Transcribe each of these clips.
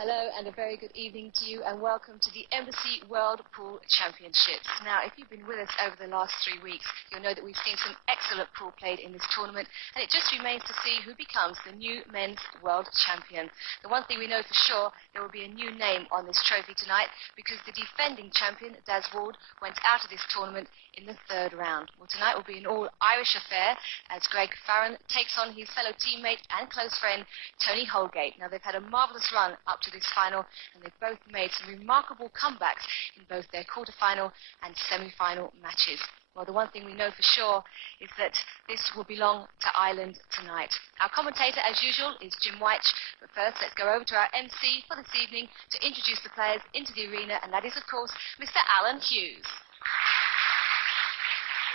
Hello and a very good evening to you and welcome to the Embassy World Pool Championships. Now, if you've been with us over the last 3 weeks, you'll know that we've seen some excellent pool played in this tournament, and it just remains to see who becomes the new men's world champion. The one thing we know for sure, there will be a new name on this trophy tonight because the defending champion, Daz Ward, went out of this tournament in the 3rd round. Well, tonight will be an all-Irish affair as Greg Farren takes on his fellow teammate and close friend, Tony Holgate. Now, they've had a marvellous run up to this final, and they've both made some remarkable comebacks in both their quarter-final and semi-final matches. Well, the one thing we know for sure is that this will belong to Ireland tonight. Our commentator, as usual, is Jim White. But first, let's go over to our MC for this evening to introduce the players into the arena, and that is, of course, Mr. Alan Hughes.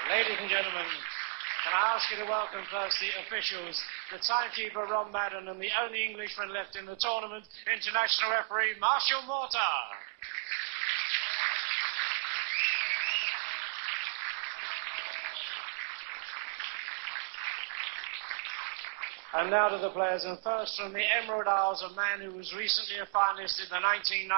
Ladies and gentlemen, can I ask you to welcome first the officials, the timekeeper Ron Madden, and the only Englishman left in the tournament, international referee Marshall Mortar. And now to the players, and first from the Emerald Isles, a man who was recently a finalist in the 1996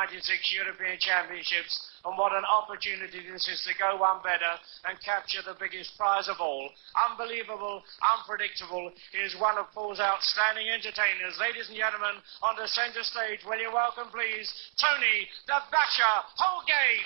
European Championships, and what an opportunity this is to go one better and capture the biggest prize of all. Unbelievable, unpredictable. He is one of pool's outstanding entertainers. Ladies and gentlemen, on the centre stage, will you welcome, please, Tony the Basher Holgate.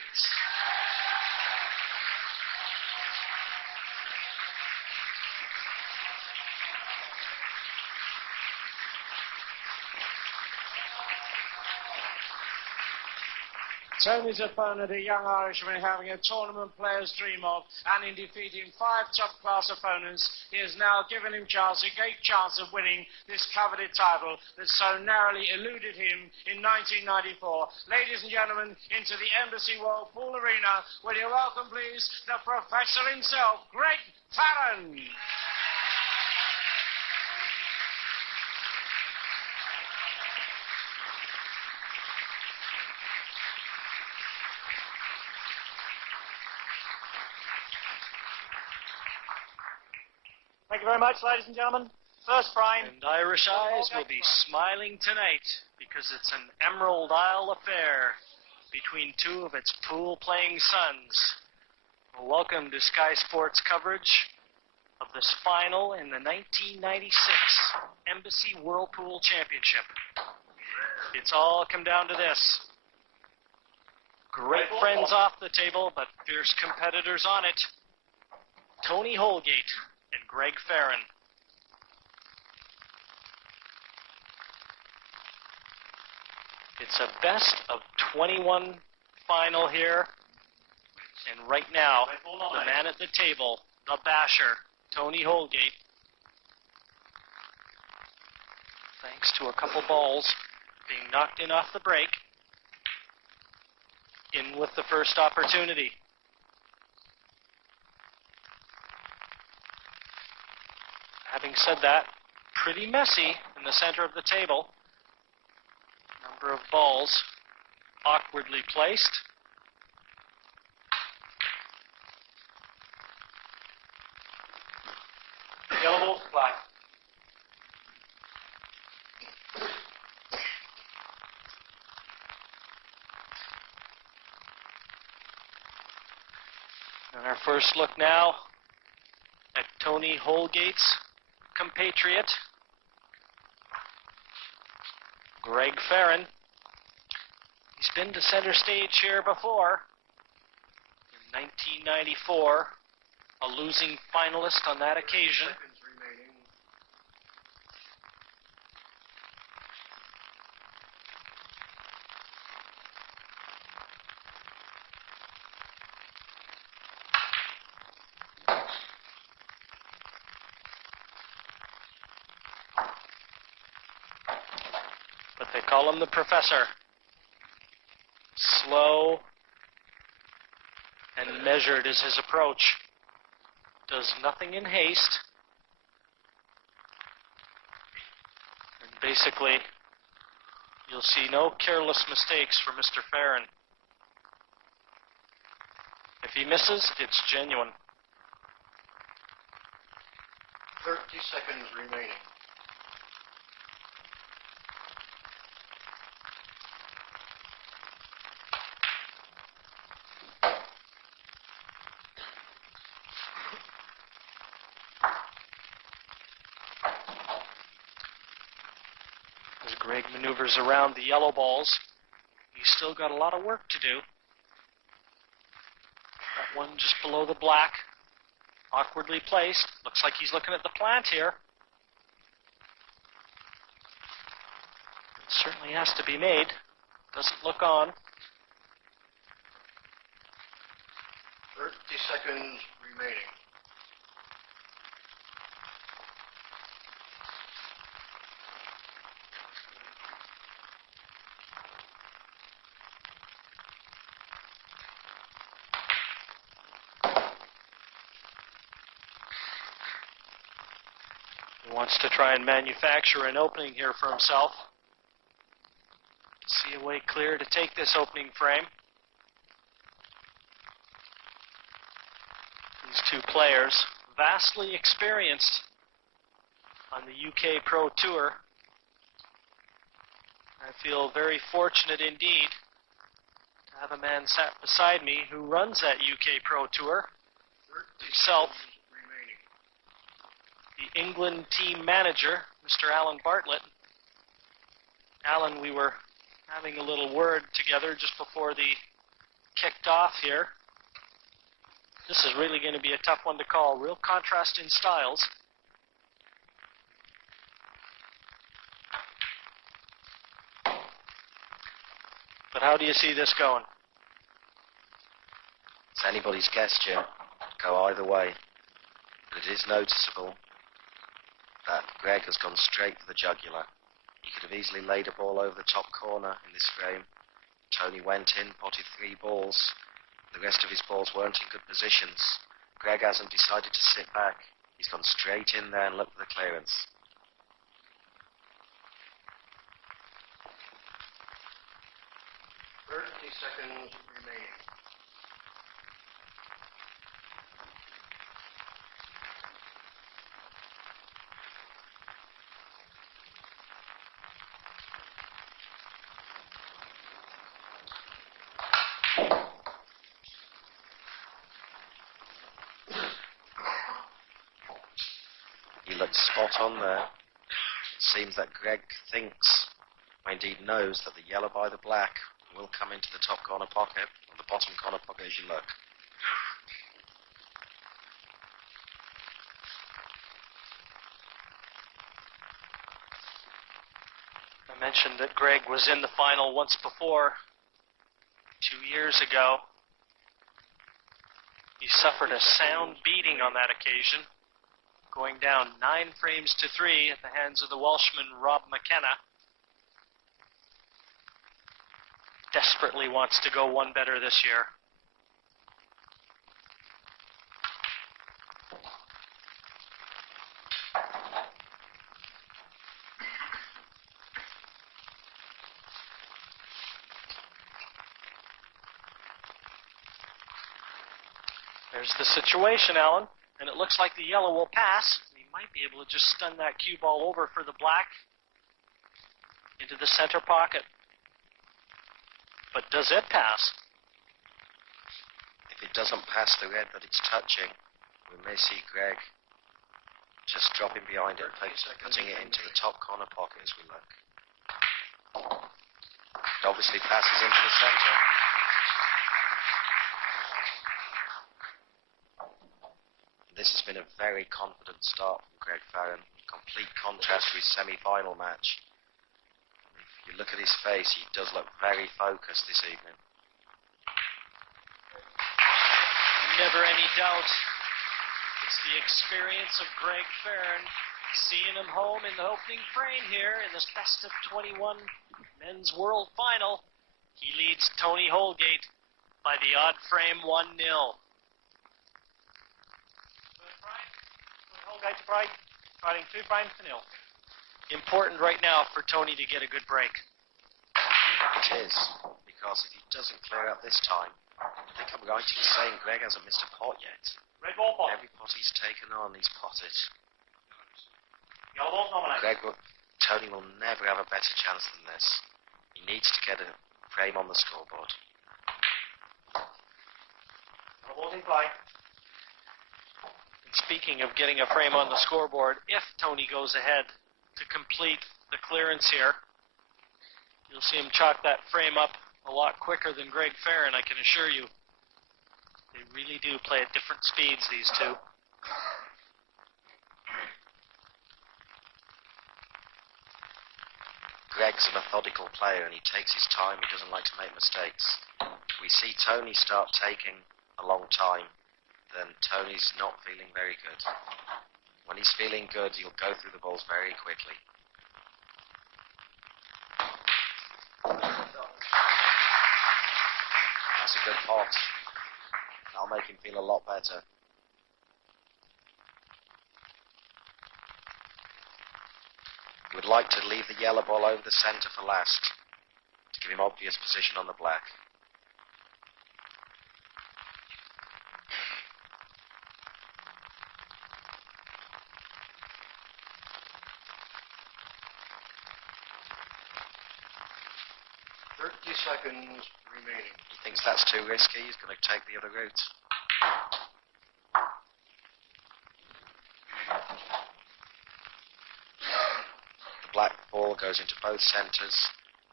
Tony's opponent, a young Irishman having a tournament player's dream of, and in defeating 5 top-class opponents, he has now given him a great chance of winning this coveted title that so narrowly eluded him in 1994. Ladies and gentlemen, into the Embassy World Pool Arena, will you welcome, please, the professor himself, Greg Farren. Thank you very much, ladies and gentlemen. First frame. And Irish eyes will be smiling tonight because it's an Emerald Isle affair between 2 of its pool-playing sons. Welcome to Sky Sports coverage of this final in the 1996 Embassy World Pool Championship. It's all come down to this. Great friends off the table, but fierce competitors on it. Tony Holgate and Greg Farren. It's a best of 21 final here. And right now, the man at the table, the basher, Tony Holgate, thanks to a couple balls being knocked in off the break, in with the first opportunity. Having said that, pretty messy in the center of the table. Number of balls awkwardly placed. Yellow ball to play. And our first look now at Tony Holgate's compatriot, Greg Farren. He's been to center stage here before. In 1994, a losing finalist on that occasion. But they call him the professor. Slow and measured is his approach. Does nothing in haste. And basically, you'll see no careless mistakes for Mr. Farren. If he misses, it's genuine. 30 seconds remaining. Greg maneuvers around the yellow balls. He's still got a lot of work to do. That one just below the black. Awkwardly placed. Looks like he's looking at the plant here. It certainly has to be made. Doesn't look on. 30 seconds remaining. He wants to try and manufacture an opening here for himself. See a way clear to take this opening frame. These two players, vastly experienced on the UK Pro Tour. I feel very fortunate indeed to have a man sat beside me who runs that UK Pro Tour himself. The England team manager, Mr. Alan Bartlett. Alan, we were having a little word together just before the kicked off here. This is really going to be a tough one to call. Real contrast in styles. But how do you see this going? It's anybody's guess, Jim. Go either way. But it is noticeable that Greg has gone straight for the jugular. He could have easily laid a ball over the top corner in this frame. Tony went in, potted 3 balls. The rest of his balls weren't in good positions. Greg hasn't decided to sit back. He's gone straight in there and looked for the clearance. Seconds remaining. He looked spot on there. It seems that Greg thinks, or indeed knows, that the yellow by the black will come into the top corner pocket, or the bottom corner pocket as you look. I mentioned that Greg was in the final once before, 2 years ago. He suffered a sound beating on that occasion, going down 9 frames to 3 at the hands of the Welshman Rob McKenna. Desperately wants to go one better this year. There's the situation, Alan, and it looks like the yellow will pass. He might be able to just stun that cue ball over for the black into the center pocket. But does it pass? If it doesn't pass the red that it's touching, we may see Greg just dropping behind it, putting it into the top corner pocket as we look. It obviously passes into the center. This has been a very confident start from Greg Farren. Complete contrast to his semi-final match. If you look at his face, he does look very focused this evening. Never any doubt. It's the experience of Greg Farren, seeing him home in the opening frame here in this best of 21 men's world final. He leads Tony Holgate by the odd frame 1-0. Holgate to break, fighting 2 frames to 0. Important right now for Tony to get a good break. It is, because if he doesn't clear up this time, I think I'm right in saying Greg hasn't missed a pot yet. Red ball pot. Every pot he's taken on, he's potted. Yellow ball's nominated. Tony will never have a better chance than this. He needs to get a frame on the scoreboard. Yellow ball's in play. And speaking of getting a frame on the scoreboard, if Tony goes ahead to complete the clearance here, You'll see him chalk that frame up a lot quicker than Greg Farren, I can assure you. They really do play at different speeds, these two. Greg's a methodical player and he takes his time. He doesn't like to make mistakes. We see Tony start taking a long time, then Tony's not feeling very good. When he's feeling good, he'll go through the balls very quickly. That's a good pot. That'll make him feel a lot better. Would like to leave the yellow ball over the centre for last, to give him obvious position on the black. Seconds remaining. He thinks that's too risky. He's going to take the other route. The black ball goes into both centres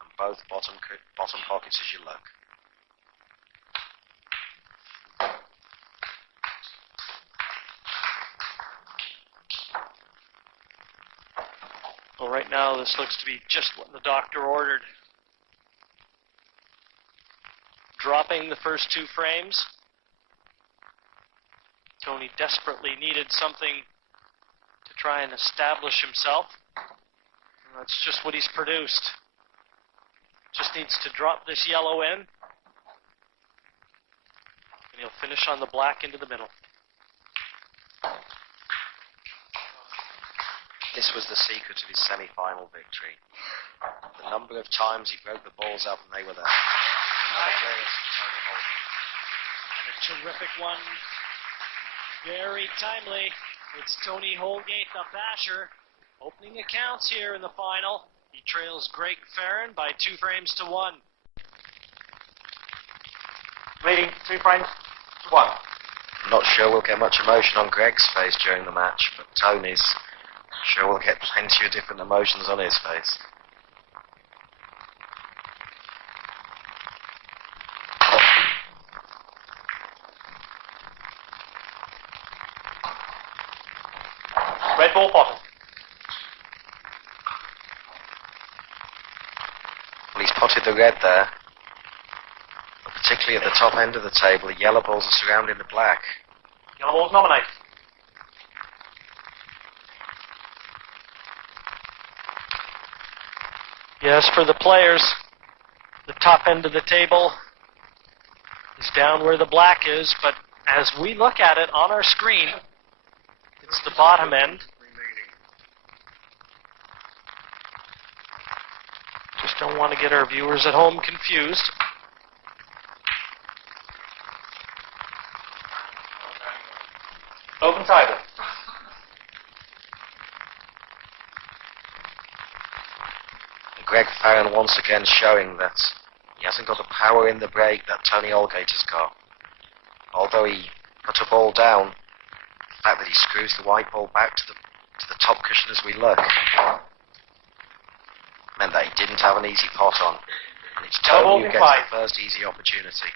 and both bottom pockets as you look. Well, right now this looks to be just what the doctor ordered. Dropping the first two frames. Tony desperately needed something to try and establish himself. And that's just what he's produced. Just needs to drop this yellow in. And he'll finish on the black into the middle. This was the secret of his semi-final victory. The number of times he broke the balls up and they were there. And a terrific one. Very timely. It's Tony Holgate, the basher, opening accounts here in the final. He trails Greg Farren by 2 frames to 1. Leading 2 frames to 1. I'm not sure we'll get much emotion on Greg's face during the match, but Tony's sure we'll get plenty of different emotions on his face. Red ball bottom. Well, he's potted the red there. But particularly at the top end of the table, the yellow balls are surrounding the black. Yellow ball's nominated. Yes, for the players, the top end of the table is down where the black is, but as we look at it on our screen, it's the bottom end. Just don't want to get our viewers at home confused. Open table. Greg Farren once again showing that he hasn't got the power in the break that Tony Holgate has got. Although he put a ball down, the fact that he screws the white ball back to the top cushion as we look meant that he didn't have an easy pot on. And it's Tony who gets the first easy opportunity.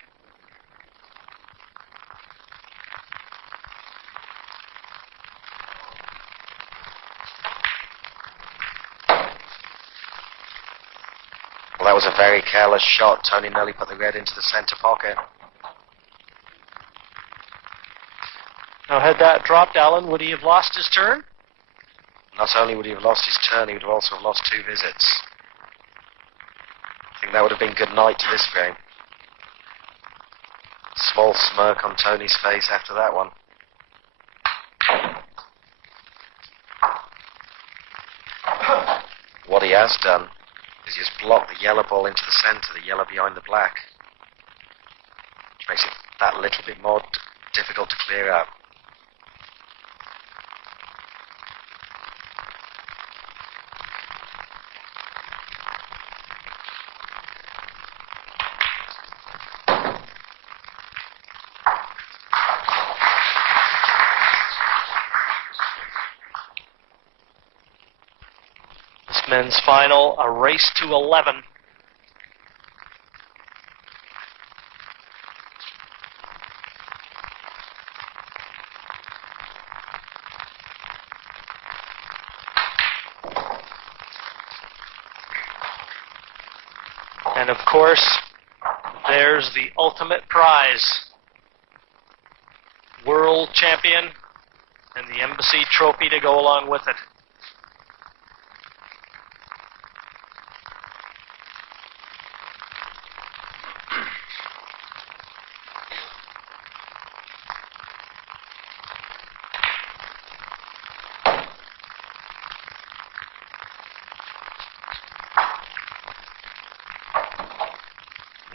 Well, that was a very careless shot. Tony nearly put the red into the centre pocket. Now, had that dropped, Alan, would he have lost his turn? Not only would he have lost his turn, he would have also have lost 2 visits. I think that would have been good night to this frame. Small smirk on Tony's face after that one. What he has done is just block the yellow ball into the centre, the yellow behind the black, which makes it that little bit more difficult to clear out. Men's final, a race to 11. And of course, there's the ultimate prize. World champion and the Embassy trophy to go along with it.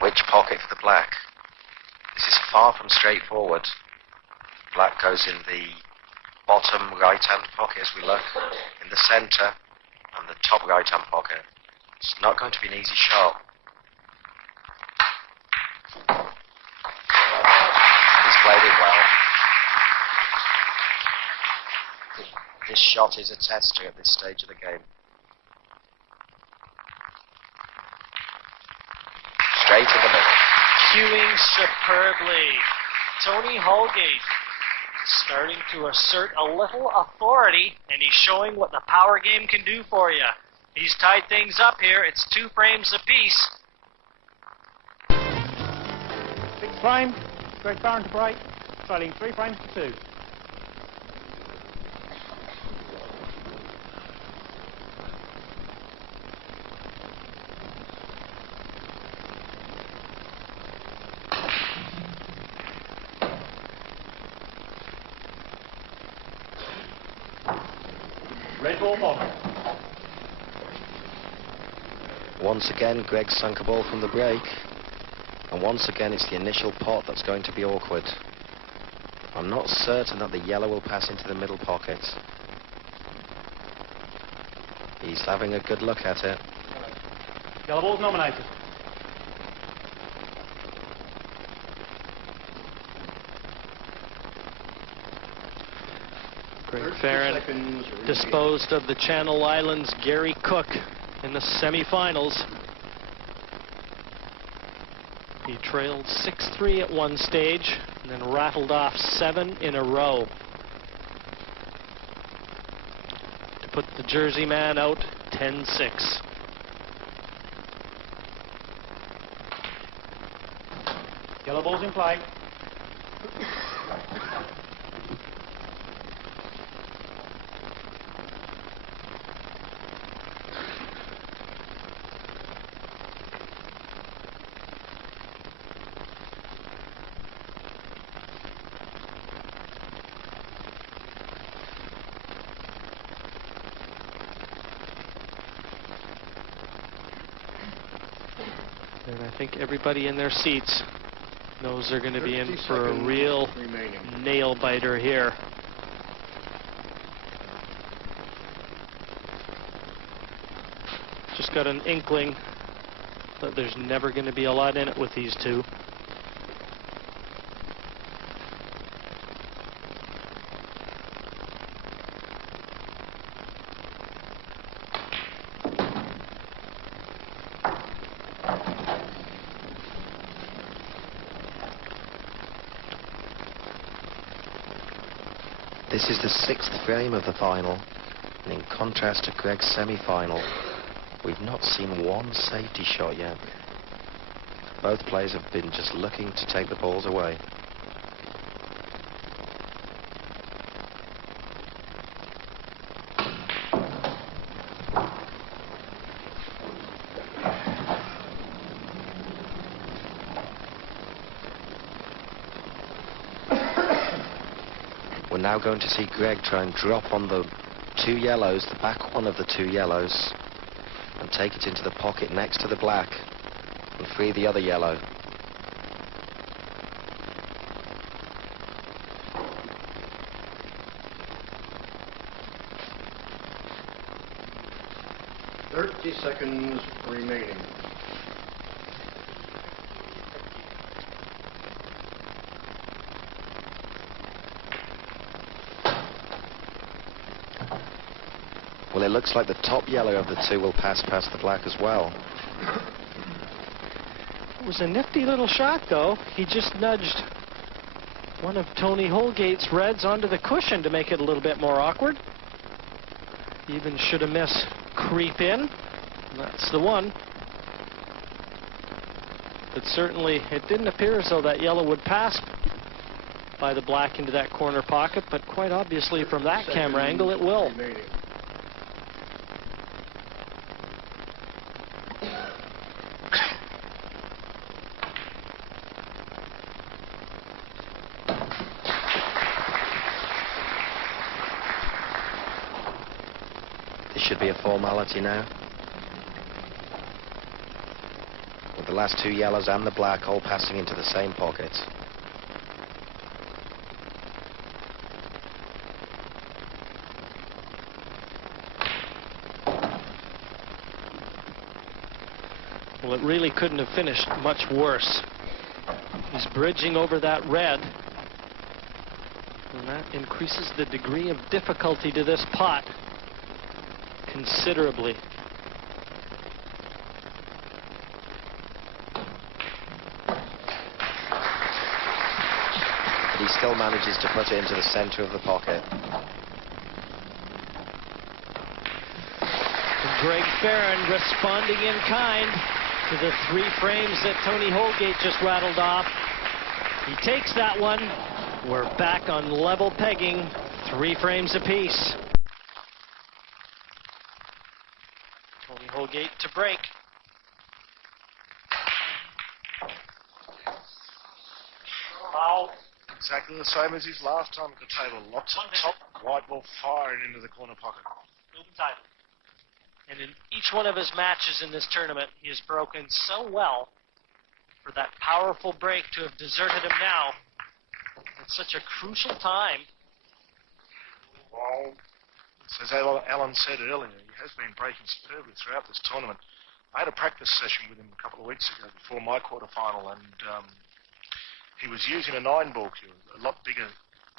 Which pocket for the black? This is far from straightforward. Black goes in the bottom right-hand pocket as we look, in the centre, and the top right-hand pocket. It's not going to be an easy shot. He's played it well. This shot is a tester at this stage of the game. Straight in the middle. Cueing superbly. Tony Holgate starting to assert a little authority, and he's showing what the power game can do for you. He's tied things up here. It's 2 frames apiece. 6th frame, Greg Farren to break, trailing 3 frames to 2. Red ball bottom. Once again, Greg sunk a ball from the break. And once again, it's the initial pot that's going to be awkward. I'm not certain that the yellow will pass into the middle pocket. He's having a good look at it. Yellow ball's nominated. Greg Farren disposed of the Channel Islands' Gary Cook in the semifinals. He trailed 6-3 at one stage and then rattled off 7 in a row to put the Jersey man out 10-6. Yellow ball's in play. And I think everybody in their seats knows they're going to be in for a real nail biter here. Just got an inkling that there's never going to be a lot in it with these two. This is the 6th frame of the final, and in contrast to Greg's semi-final, we've not seen one safety shot yet. Both players have been just looking to take the balls away. We're now going to see Greg try and drop on the 2 yellows, the back one of the 2 yellows, and take it into the pocket next to the black and free the other yellow. Seconds remaining. Well, it looks like the top yellow of the 2 will pass past the black as well. It was a nifty little shot, though. He just nudged one of Tony Holgate's reds onto the cushion to make it a little bit more awkward. Even should have missed creep in. That's the one. but certainly it didn't appear as though that yellow would pass by the black into that corner pocket, but quite obviously from that camera angle it will. This should be a formality now. With the last two yellows and the black all passing into the same pockets. Well, it really couldn't have finished much worse. He's bridging over that red, and that increases the degree of difficulty to this pot considerably. But he still manages to put it into the center of the pocket. And Greg Farren responding in kind to the 3 frames that Tony Holgate just rattled off. He takes that one. We're back on level pegging, 3 frames apiece. Tony Holgate to break. Foul. Exactly the same as his last time at the table. Lots of top white ball firing into the corner pocket. And in each one of his matches in this tournament, he has broken so well for that powerful break to have deserted him now at such a crucial time. Well, as Alan said earlier, he has been breaking superbly throughout this tournament. I had a practice session with him a couple of weeks ago before my quarterfinal, and he was using a 9-ball cue, a lot bigger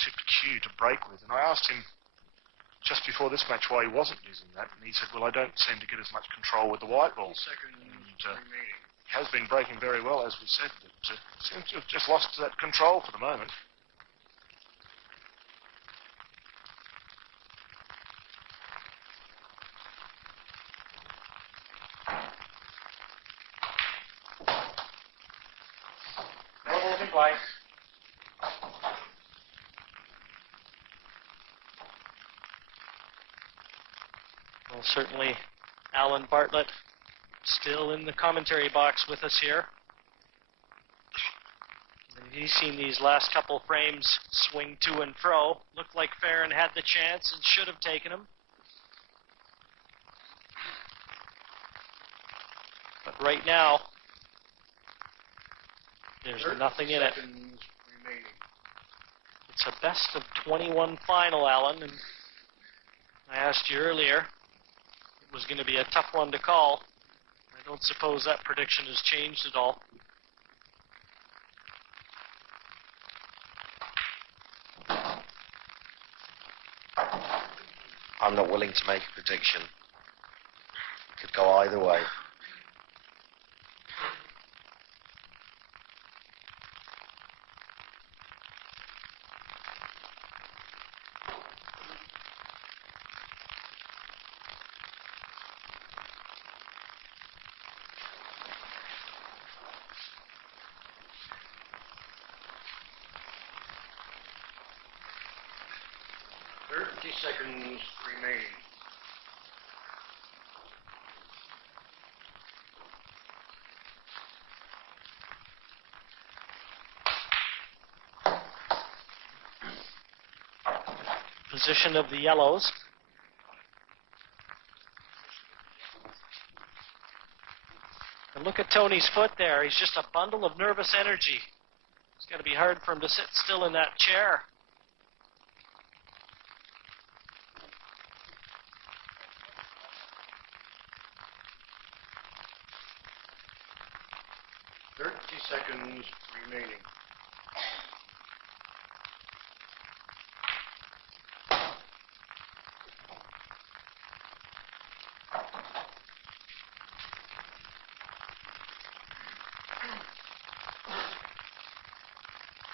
tipped cue to break with. And I asked him just before this match why he wasn't using that, and he said, well, I don't seem to get as much control with the white ball. He has been breaking very well, as we said, but seems to have just lost that control for the moment. No balls in play. Well, certainly Alan Bartlett still in the commentary box with us here. And he's seen these last couple frames swing to and fro. Looked like Farren had the chance and should have taken him. But right now, there's nothing in it. It's a best of 21 final, Alan, and I asked you earlier, it was going to be a tough one to call. I don't suppose that prediction has changed at all. I'm not willing to make a prediction. It could go either way. Seconds remaining. Position of the yellows. And look at Tony's foot there. He's just a bundle of nervous energy. It's got to be hard for him to sit still in that chair. Seconds remaining.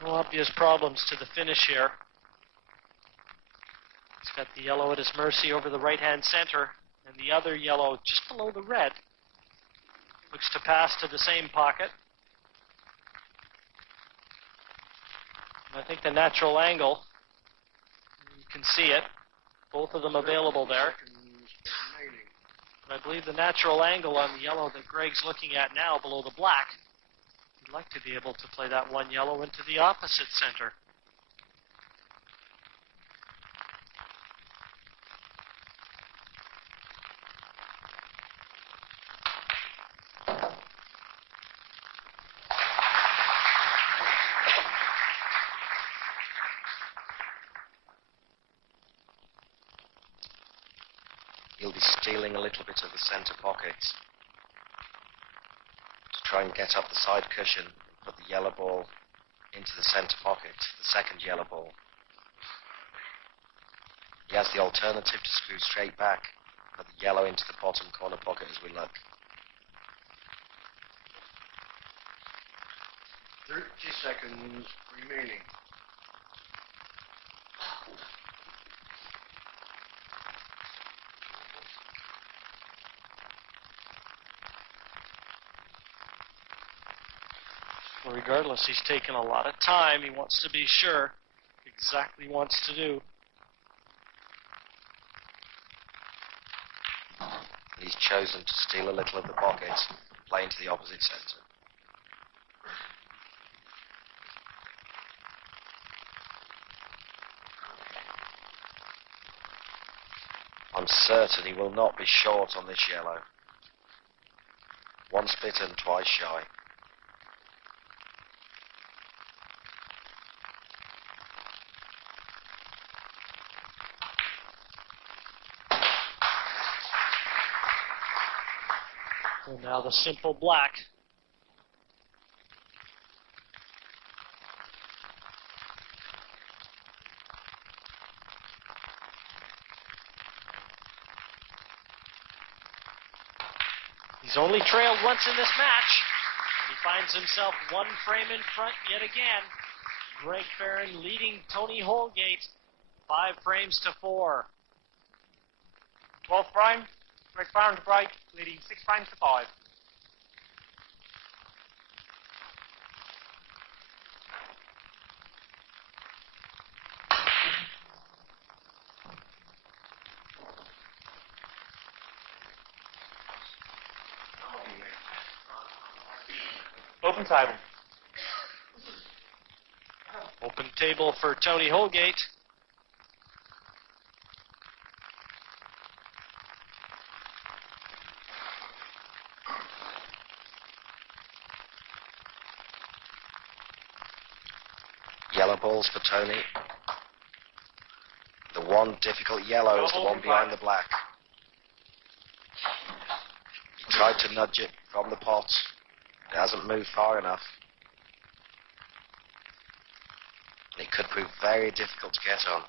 No obvious problems to the finish here. He's got the yellow at his mercy over the right-hand center, and the other yellow just below the red. Looks to pass to the same pocket. I think the natural angle, you can see it, both of them available there. And I believe the natural angle on the yellow that Greg's looking at now below the black, he'd like to be able to play that one yellow into the opposite center. He'll be stealing a little bit of the centre pocket to try and get up the side cushion and put the yellow ball into the centre pocket, the second yellow ball. He has the alternative to screw straight back, put the yellow into the bottom corner pocket as we look. 30 seconds remaining. Well, regardless, he's taken a lot of time. He wants to be sure exactly what he wants to do. He's chosen to steal a little of the pocket, play into the opposite centre. I'm certain he will not be short on this yellow. Once bitten, twice shy. And now the simple black. He's only trailed once in this match. He finds himself one frame in front yet again. Greg Farren leading Tony Holgate 5 frames to 4. 12th frame, Greg Farren to break, leading 6 frames to 5. Open table. Open table for Tony Holgate. Yellow balls for Tony. The one difficult yellow is the one behind the black. He tried to nudge it from the pot. It hasn't moved far enough. It could prove very difficult to get on.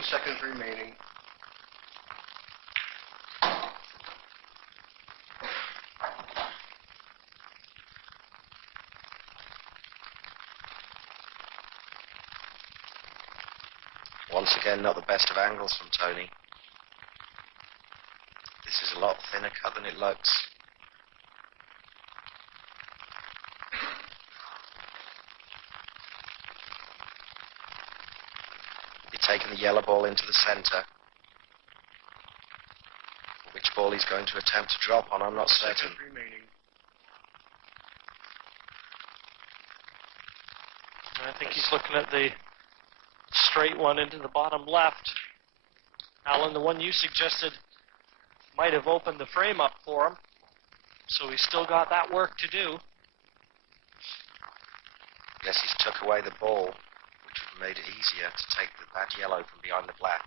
Seconds remaining. Once again, not the best of angles from Tony. This is a lot thinner cut than it looks. Taking the yellow ball into the centre. Which ball he's going to attempt to drop on, I'm not certain. I think he's looking at the straight one into the bottom left. Alan, the one you suggested might have opened the frame up for him. So he's still got that work to do. Yes, he's took away the ball, made it easier to take the bad yellow from behind the black.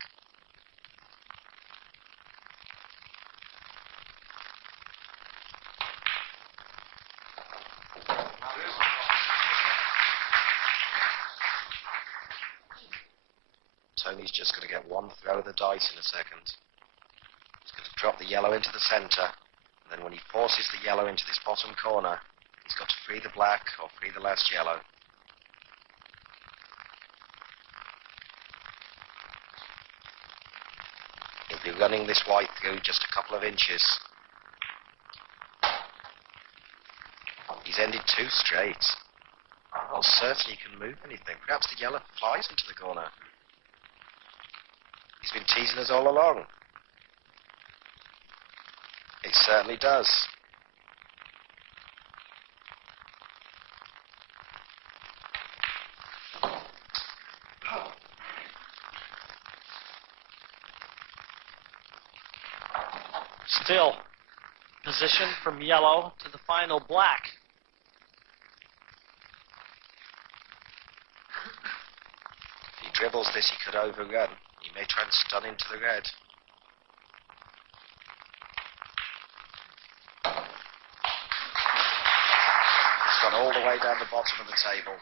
Tony's just going to get one throw of the dice in a second. He's going to drop the yellow into the centre, and then when he forces the yellow into this bottom corner, he's got to free the black or free the last yellow. He'll be running this white through just a couple of inches. He's ended 2 straight. Not certain he can move anything. Perhaps the yellow flies into the corner. He's been teasing us all along. It certainly does. Still, position from yellow to the final black. If he dribbles this, he could overrun. He may try and stun into the red. He's gone all the way down the bottom of the table.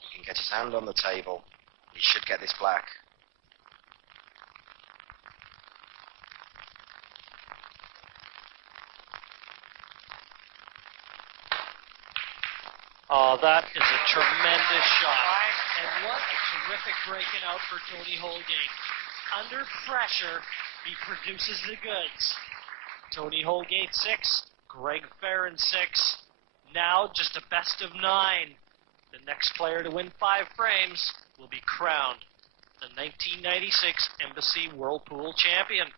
He can get his hand on the table. He should get this black. Oh, that is a tremendous shot. And what a terrific breaking out for Tony Holgate. Under pressure, he produces the goods. Tony Holgate 6, Greg Farren 6. Now just a best of 9. The next player to win 5 frames will be crowned the 1996 Embassy Whirlpool Champion.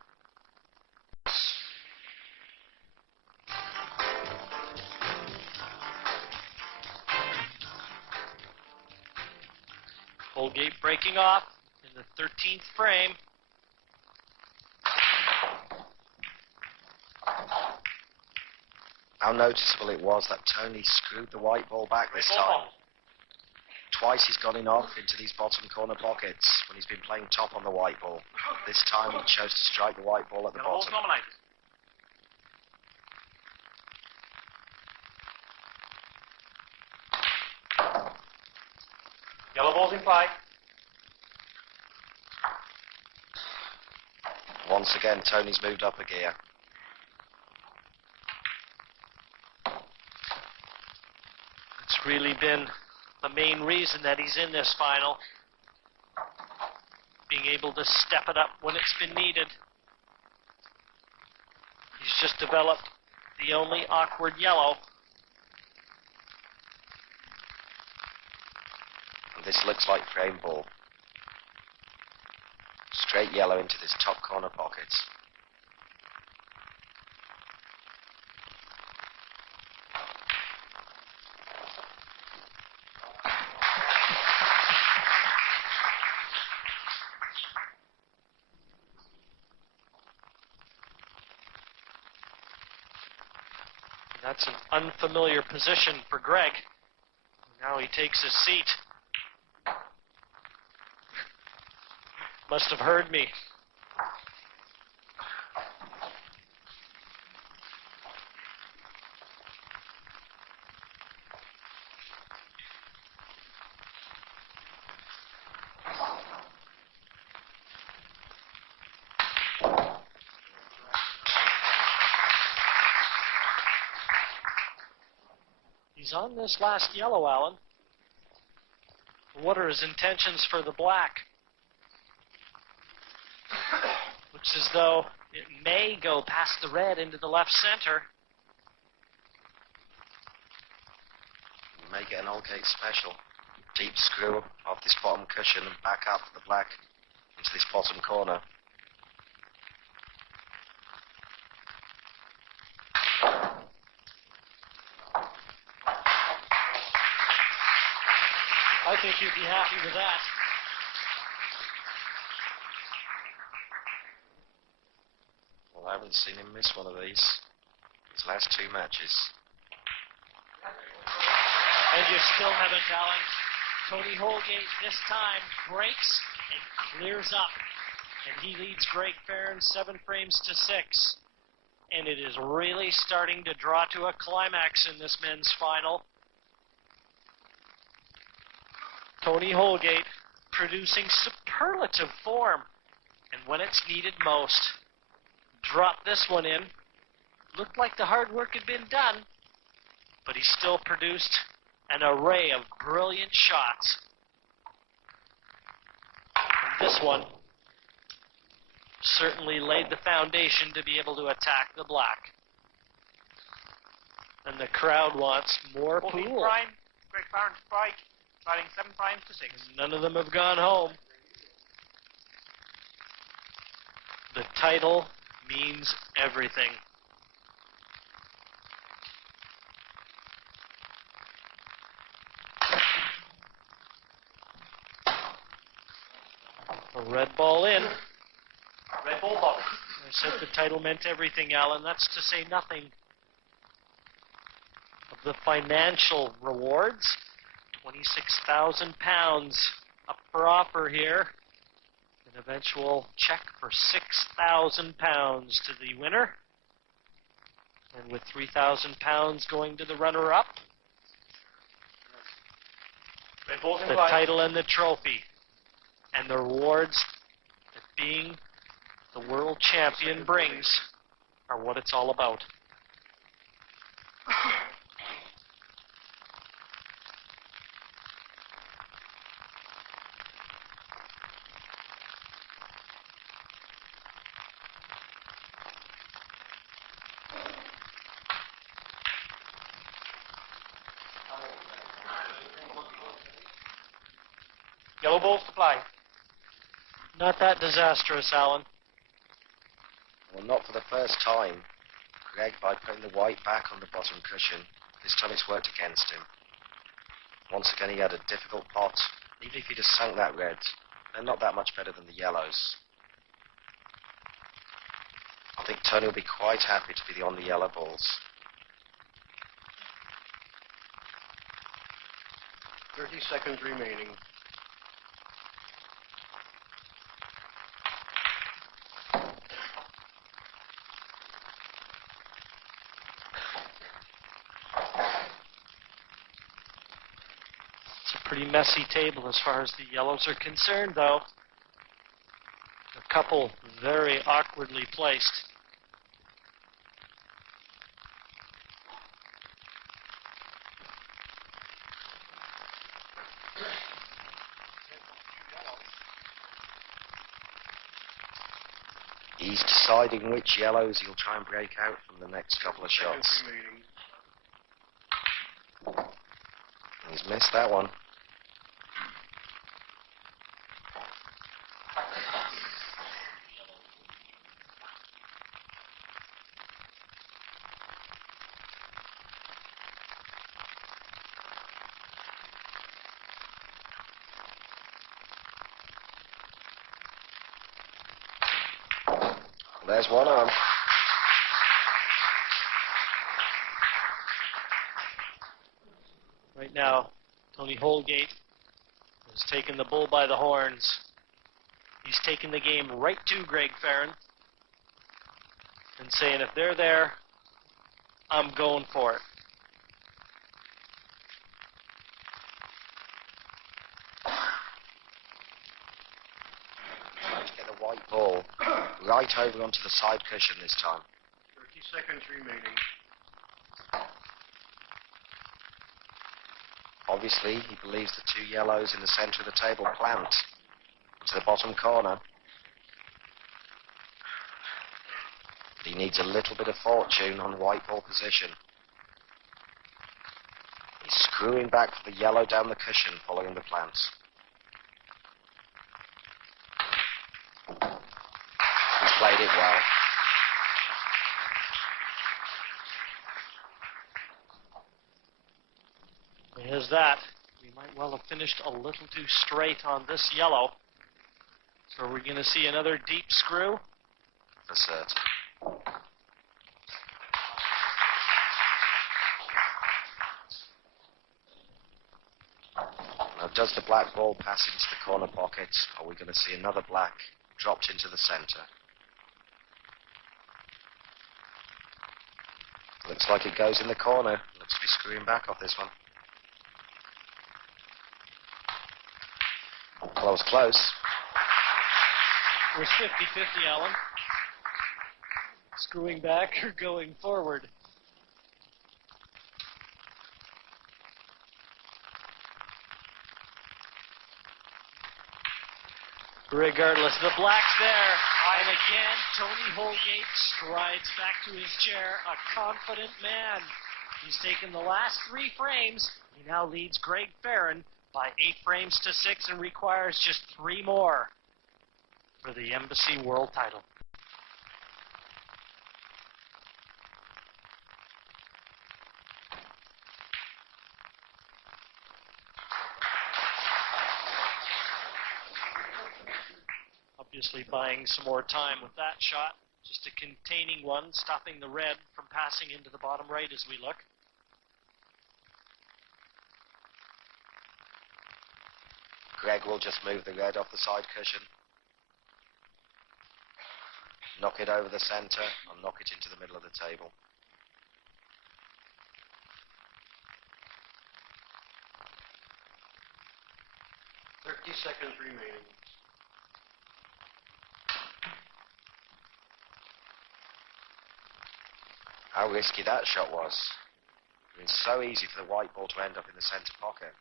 Holgate breaking off in the 13th frame. How noticeable it was that Tony screwed the white ball back this time. Twice he's gone in off into these bottom corner pockets when he's been playing top on the white ball. This time he chose to strike the white ball at the bottom. Yellow ball's in play. Once again, Tony's moved up a gear. It's really been the main reason that he's in this final. Being able to step it up when it's been needed. He's just developed the only awkward yellow. And this looks like frame ball. Straight yellow into this top corner pocket. That's an unfamiliar position for Greg. Now he takes his seat. Must have heard me. He's on this last yellow, Alan. What are his intentions for the black? Looks as though it may go past the red into the left center. Make it an Holgate special. Deep screw off this bottom cushion and back up the black into this bottom corner. I think you'd be happy with that. Well, I haven't seen him miss one of these last 2 matches. And you still haven't, Alan. Tony Holgate this time breaks and clears up. And he leads Greg Farren 7 frames to 6. And it is really starting to draw to a climax in this men's final. Tony Holgate producing superlative form. And when it's needed most, dropped this one in. Looked like the hard work had been done, but he still produced an array of brilliant shots. And this one certainly laid the foundation to be able to attack the black. And the crowd wants more 14 pool. prime, Greg Farren to break, trailing 7 frames to 6. None of them have gone home. The title means everything. A red ball in. Red ball box. I said the title meant everything, Alan. That's to say nothing of the financial rewards. £26,000 up for offer here. An eventual check for £6,000 to the winner. And with £3,000 going to the runner-up. Red ball's in The play. title and the trophy. And the rewards that being the world champion brings are what it's all about. Yellow balls to play. Not that disastrous, Alan. Well, not for the first time. Greg, by putting the white back on the bottom cushion, this time it's worked against him. Once again, he had a difficult pot. Even if he'd have sunk that red, they're not that much better than the yellows. I think Tony will be quite happy to be on the yellow balls. 30 seconds remaining. It's a pretty messy table as far as the yellows are concerned, though. A couple very awkwardly placed. He's deciding which yellows he'll try and break out from the next couple of shots. Seconds remaining. He's missed that one. There's one of them. Right now, Tony Holgate has taken the bull by the horns. He's taken the game right to Greg Farren and saying, if they're there, I'm going for it. Trying to get the white ball right over onto the side cushion this time. 30 seconds remaining. Obviously, he believes the two yellows in the centre of the table plant into the bottom corner. He needs a little bit of fortune on white ball position. He's screwing back for the yellow down the cushion following the plant. He's played it well. There's that. We might well have finished a little too straight on this yellow. So we're going to see another deep screw. For certain. Now, does the black ball pass into the corner pocket? Or are we going to see another black dropped into the centre? Looks like it goes in the corner. Looks to be screwing back off this one. Close, close. It was 50-50, Alan. Screwing back or going forward. Regardless, the black's there. And again, Tony Holgate strides back to his chair, a confident man. He's taken the last 3 frames. He now leads Greg Farren by 8 frames to 6 and requires just 3 more for the Embassy World title. Obviously buying some more time with that shot. Just a containing one, stopping the red from passing into the bottom right as we look. Greg will just move the red off the side cushion. Knock it over the centre and knock it into the middle of the table. Seconds remaining. How risky that shot was. It's so easy for the white ball to end up in the centre pocket.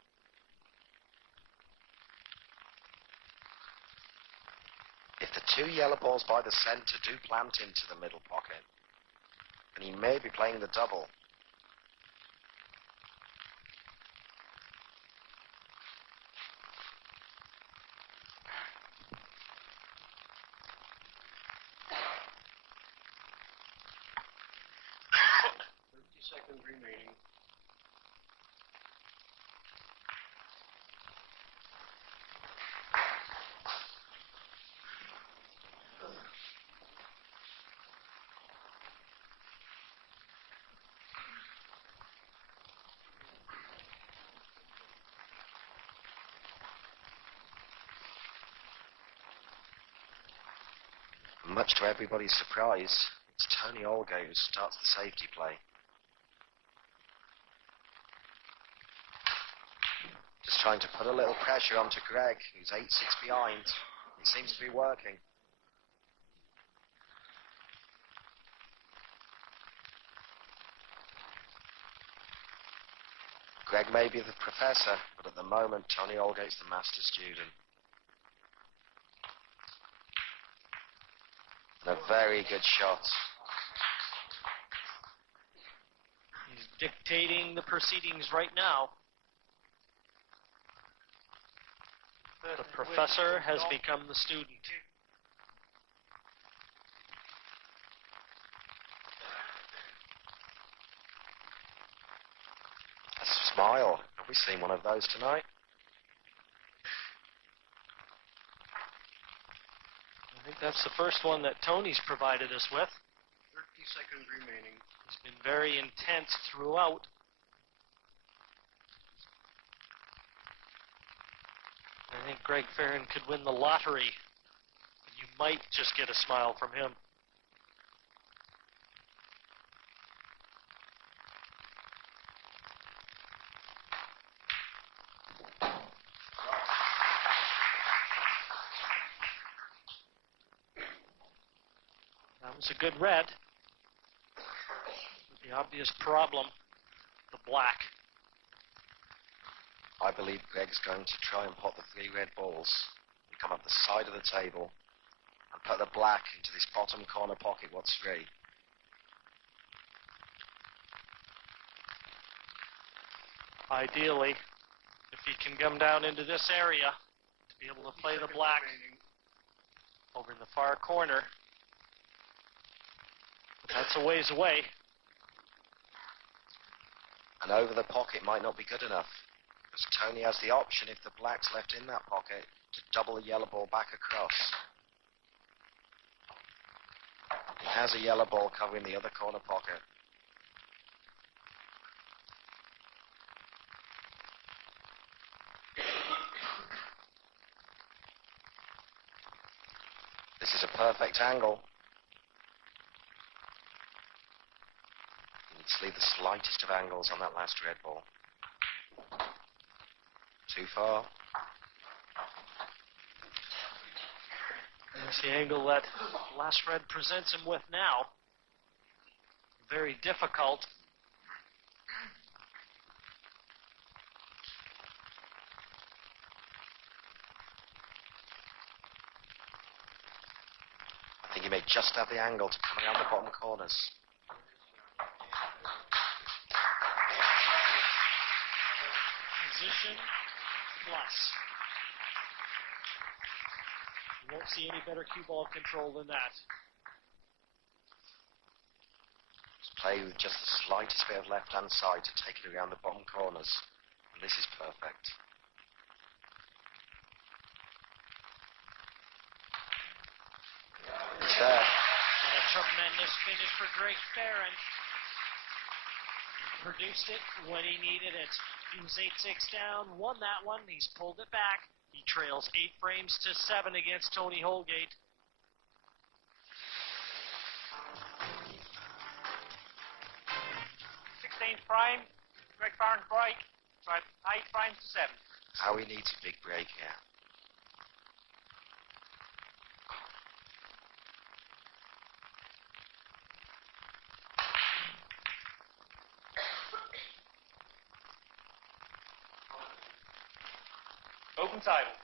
If the 2 yellow balls by the centre do plant into the middle pocket, then he may be playing the double. Seconds remaining. Much to everybody's surprise, it's Tony Holgate who starts the safety play. Just trying to put a little pressure onto Greg, who's 8-6 behind. It seems to be working. Greg may be the professor, but at the moment, Tony Holgate's the master student. And a very good shot. He's dictating the proceedings right now. The professor has become the student. A smile. Have we seen one of those tonight? I think that's the first one that Tony's provided us with. 30 seconds remaining. He's been very intense throughout. I think Greg Farren could win the lottery. You might just get a smile from him. That was a good red. The obvious problem, the black. I believe Greg's going to try and pot the 3 red balls and come up the side of the table and put the black into this bottom corner pocket, what's free. Ideally, if he can come down into this area to be able to play the black over in the far corner. But that's a ways away. And over the pocket might not be good enough, because Tony has the option, if the black's left in that pocket, to double the yellow ball back across. He has a yellow ball covering the other corner pocket. This is a perfect angle. You need to leave the slightest of angles on that last red ball. Too far. That's the angle that last red presents him with now. Very difficult. I think he may just have the angle to come around the bottom corners. Position plus. You won't see any better cue ball control than that. Just play with just the slightest bit of left-hand side to take it around the bottom corners. And this is perfect. It's there. And a tremendous finish for Greg Farren. He produced it when he needed it. He was 8-6 down, won that one. He's pulled it back. He trails 8 frames to 7 against Tony Holgate. Frame, Greg Farren break, so 8 frames to 7. How he needs a big break here. Open table.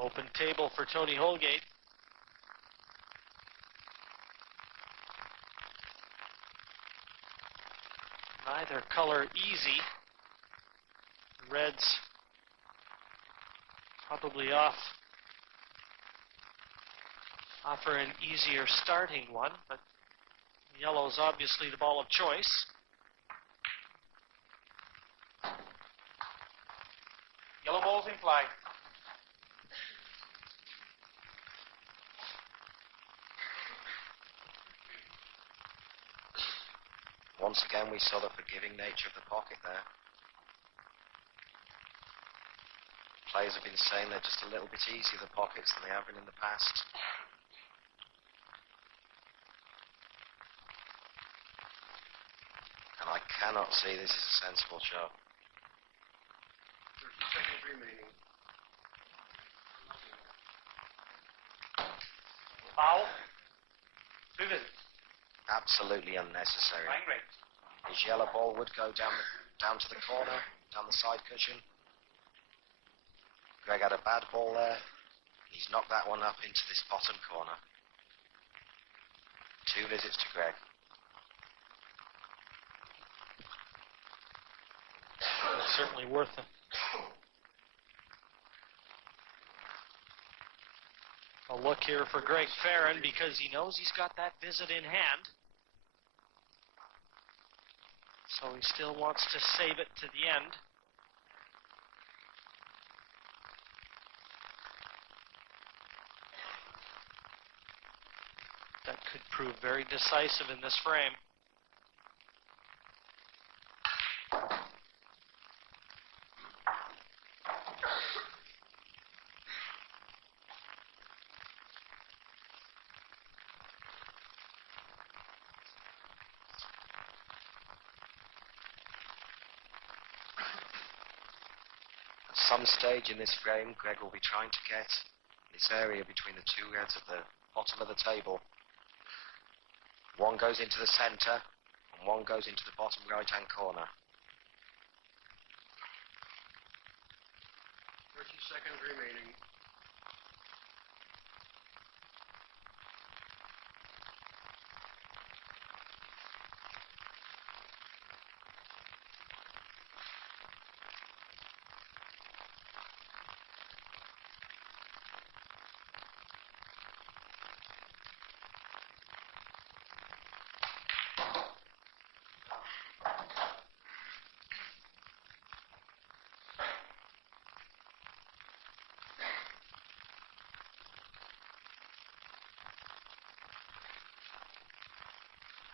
Open table for Tony Holgate. Neither color easy. Reds probably offer an easier starting one, but yellow's obviously the ball of choice. Yellow ball's in play. Once again, we saw the forgiving nature of the pocket there. Players have been saying they're just a little bit easier, the pockets, than they have been in the past. And I cannot see this as a sensible shot. 30 seconds remaining. Foul. 2 visits. Absolutely unnecessary. Playing red. His yellow ball would go down to the corner, down the side cushion. Greg had a bad ball there. He's knocked that one up into this bottom corner. 2 visits to Greg. It's certainly worth a look here for Greg Farren because he knows he's got that visit in hand. So he still wants to save it to the end. That could prove very decisive in this frame. At some stage in this frame, Greg will be trying to get this area between the 2 reds at the bottom of the table. One goes into the centre, and one goes into the bottom right-hand corner. 30 seconds remaining.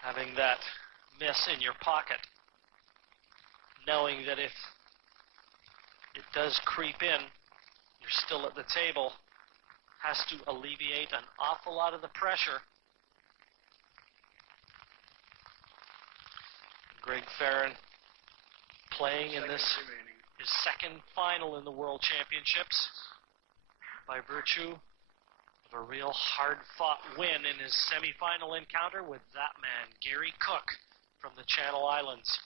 Having that miss in your pocket, knowing that if it does creep in, you're still at the table, has to alleviate an awful lot of the pressure. Greg Farren playing in this his second final in the World Championships by virtue of a real hard-fought win in his semi-final encounter with that man, Gary Cook, from the Channel Islands.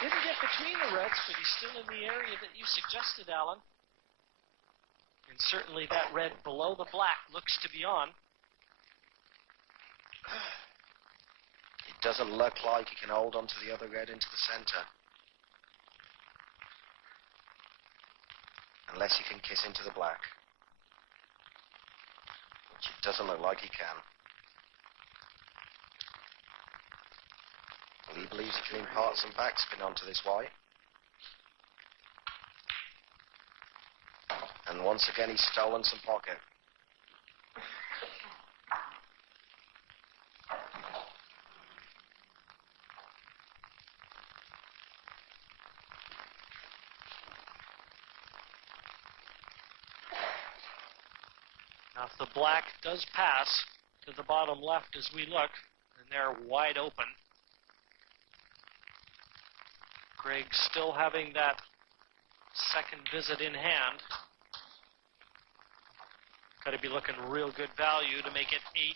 didn't get between the reds, but he's still in the area that you suggested, Alan. And certainly that red below the black looks to be on. It doesn't look like he can hold on to the other red into the center. Unless he can kiss into the black. Which it doesn't look like he can. Well, he believes he can impart some backspin onto this white. And once again he's stolen some pocket. Now if the black does pass to the bottom left as we look, and they're wide open. Greg still having that second visit in hand. Got to be looking real good value to make it 8-8.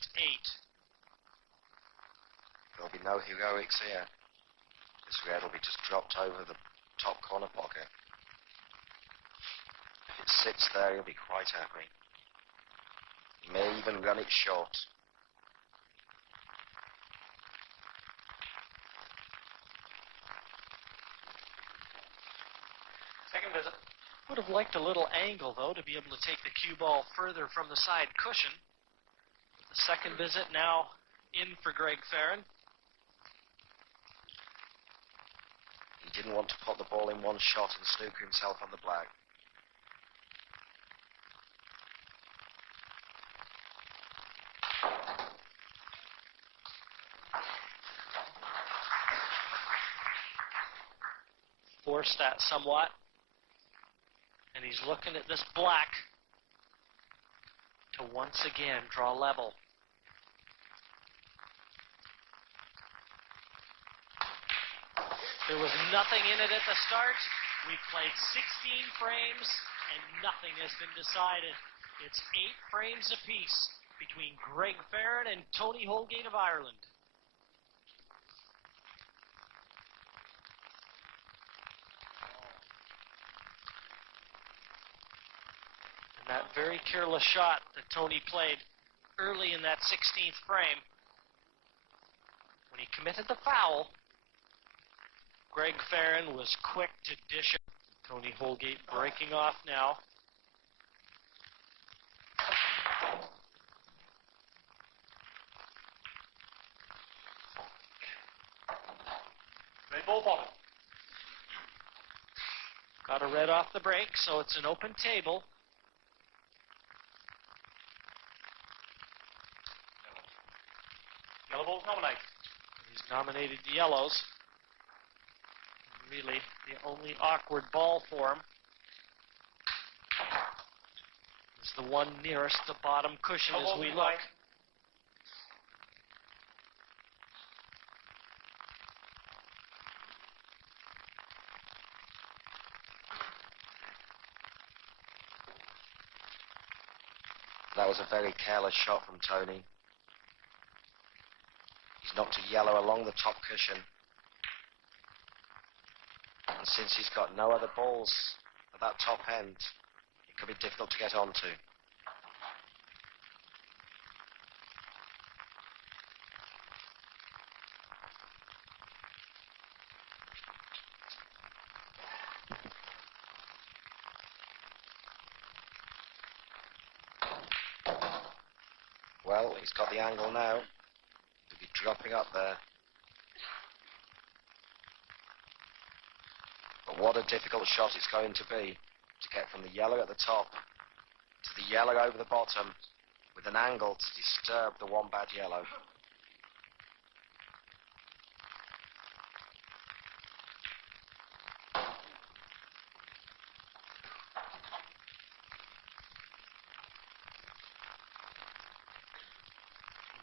There'll be no heroics here. This red will be just dropped over the top corner pocket. If it sits there, he'll be quite happy. He may even run it short. Second visit. Would have liked a little angle, though, to be able to take the cue ball further from the side cushion. The second visit now in for Greg Farren. He didn't want to put the ball in one shot and snooker himself on the black. Forced that somewhat. And he's looking at this black to once again draw level. There was nothing in it at the start. We've played 16 frames and nothing has been decided. It's 8 frames apiece between Greg Farren and Tony Holgate of Ireland. That very careless shot that Tony played early in that 16th frame. When he committed the foul, Greg Farren was quick to dish it. Tony Holgate breaking off now. Red ball bottom. Got a red off the break, so it's an open table. Yellow ball's nominated. He's nominated yellows. Really, the only awkward ball for him is the one nearest the bottom cushion as we look. That was a very careless shot from Tony. He's knocked a yellow along the top cushion. And since he's got no other balls at that top end, it could be difficult to get onto. Well, he's got the angle now. He'll be dropping up there. But what a difficult shot it's going to be to get from the yellow at the top to the yellow over the bottom with an angle to disturb the one bad yellow.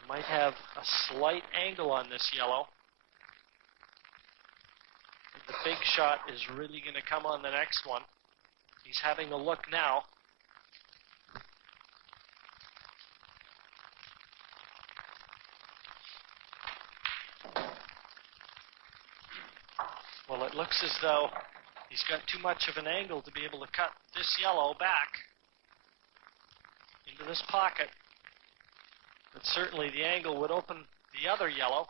Might have a slight angle on this yellow. The big shot is really going to come on the next one. He's having a look now. Well, it looks as though he's got too much of an angle to be able to cut this yellow back into this pocket. But certainly the angle would open the other yellow.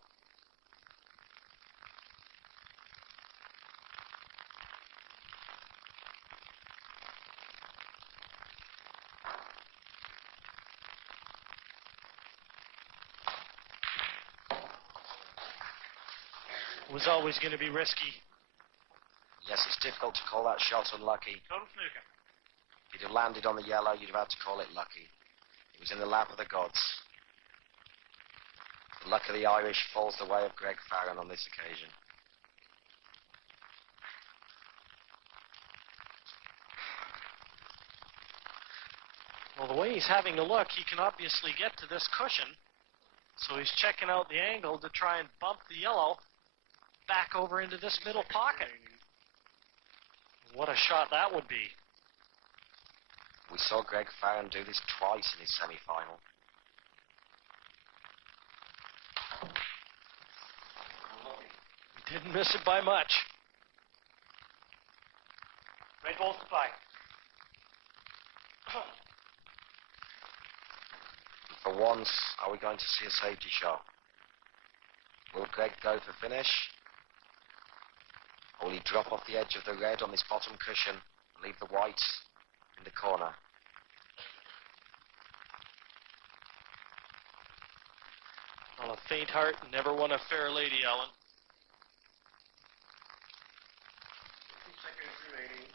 Was always going to be risky. Yes, it's difficult to call that shot unlucky. If he'd have landed on the yellow, you'd have had to call it lucky. It was in the lap of the gods. The luck of the Irish falls the way of Greg Farren on this occasion. Well, the way he's having a look, he can obviously get to this cushion. So he's checking out the angle to try and bump the yellow back over into this middle pocket. What a shot that would be. We saw Greg Farren do this twice in his semi-final. He didn't miss it by much. Red ball to play. For once, are we going to see a safety shot? Will Greg go for finish? Or will he drop off the edge of the red on this bottom cushion and leave the white in the corner? Well, a faint heart never won a fair lady, Alan. 50 seconds remaining.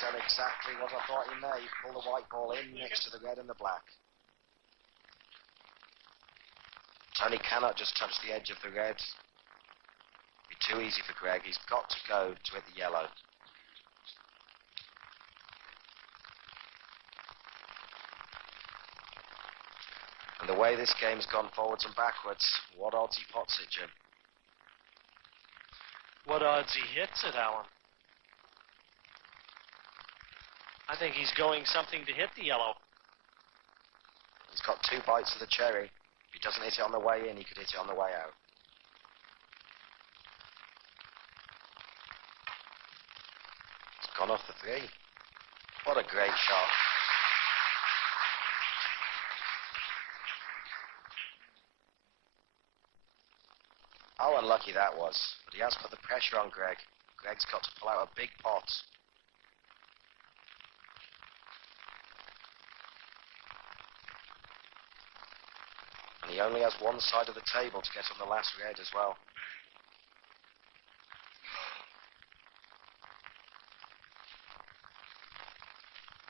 Done exactly what I thought he may. Pull the white ball in next to the red and the black. Tony cannot just touch the edge of the red. It'd be too easy for Greg. He's got to go to hit the yellow. And the way this game's gone forwards and backwards, what odds he pots it, Jim? What odds he hits it, Alan? I think he's going something to hit the yellow. He's got 2 bites of the cherry. If he doesn't hit it on the way in, he could hit it on the way out. It's gone off the 3. What a great shot. How unlucky that was. But he has put the pressure on Greg. Greg's got to pull out a big pot. And he only has one side of the table to get on the last red as well.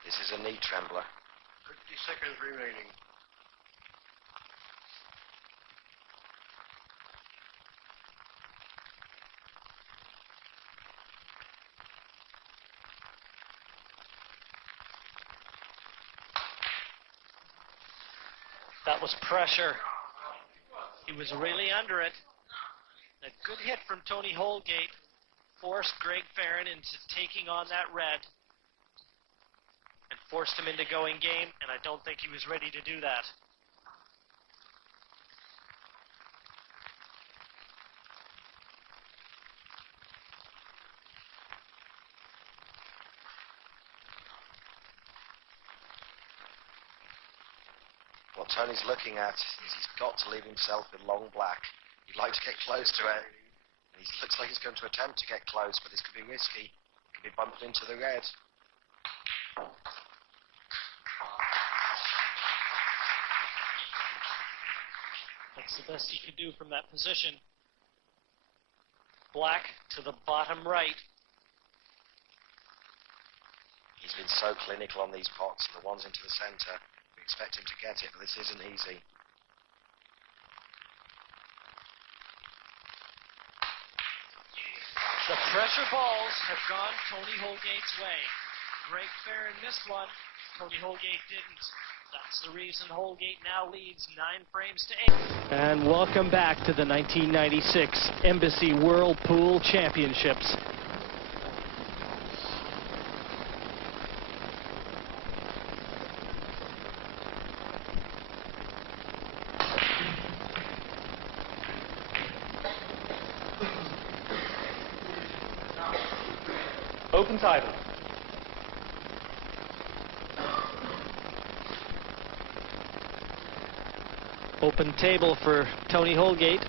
This is a knee trembler. 50 seconds remaining. That was pressure. He was really under it. A good hit from Tony Holgate forced Greg Farren into taking on that red and forced him into going game, and I don't think he was ready to do that. What Tony's looking at is he's got to leave himself in long black. He'd like to get close to it. He looks like he's going to attempt to get close, but this could be risky. He could be bumped into the red. That's the best he could do from that position. Black to the bottom right. He's been so clinical on these pots, and the ones into the centre. We expect him to get it, but this isn't easy. The pressure balls have gone Tony Holgate's way. Greg Farren missed one. Tony Holgate didn't. That's the reason Holgate now leads 9 frames to 8. And welcome back to the 1996 Embassy World Pool Championships. Open table. Open table for Tony Holgate.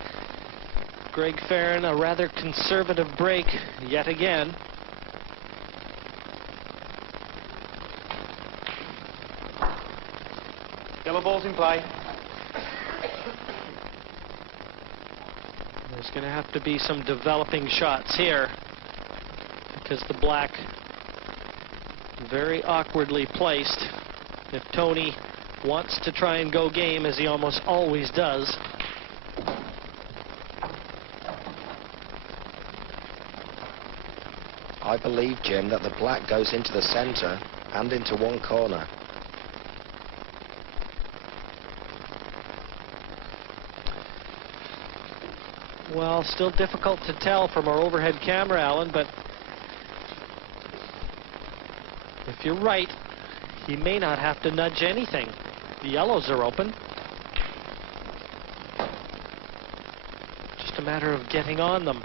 Greg Farren, a rather conservative break yet again. Yellow ball's in play. There's going to have to be some developing shots here, because the black very awkwardly placed. If Tony wants to try and go game, as he almost always does, I believe, Jim, that the black goes into the centre and into one corner. well, still difficult to tell from our overhead camera, Alan, but if you're right, he may not have to nudge anything. The yellows are open. Just a matter of getting on them.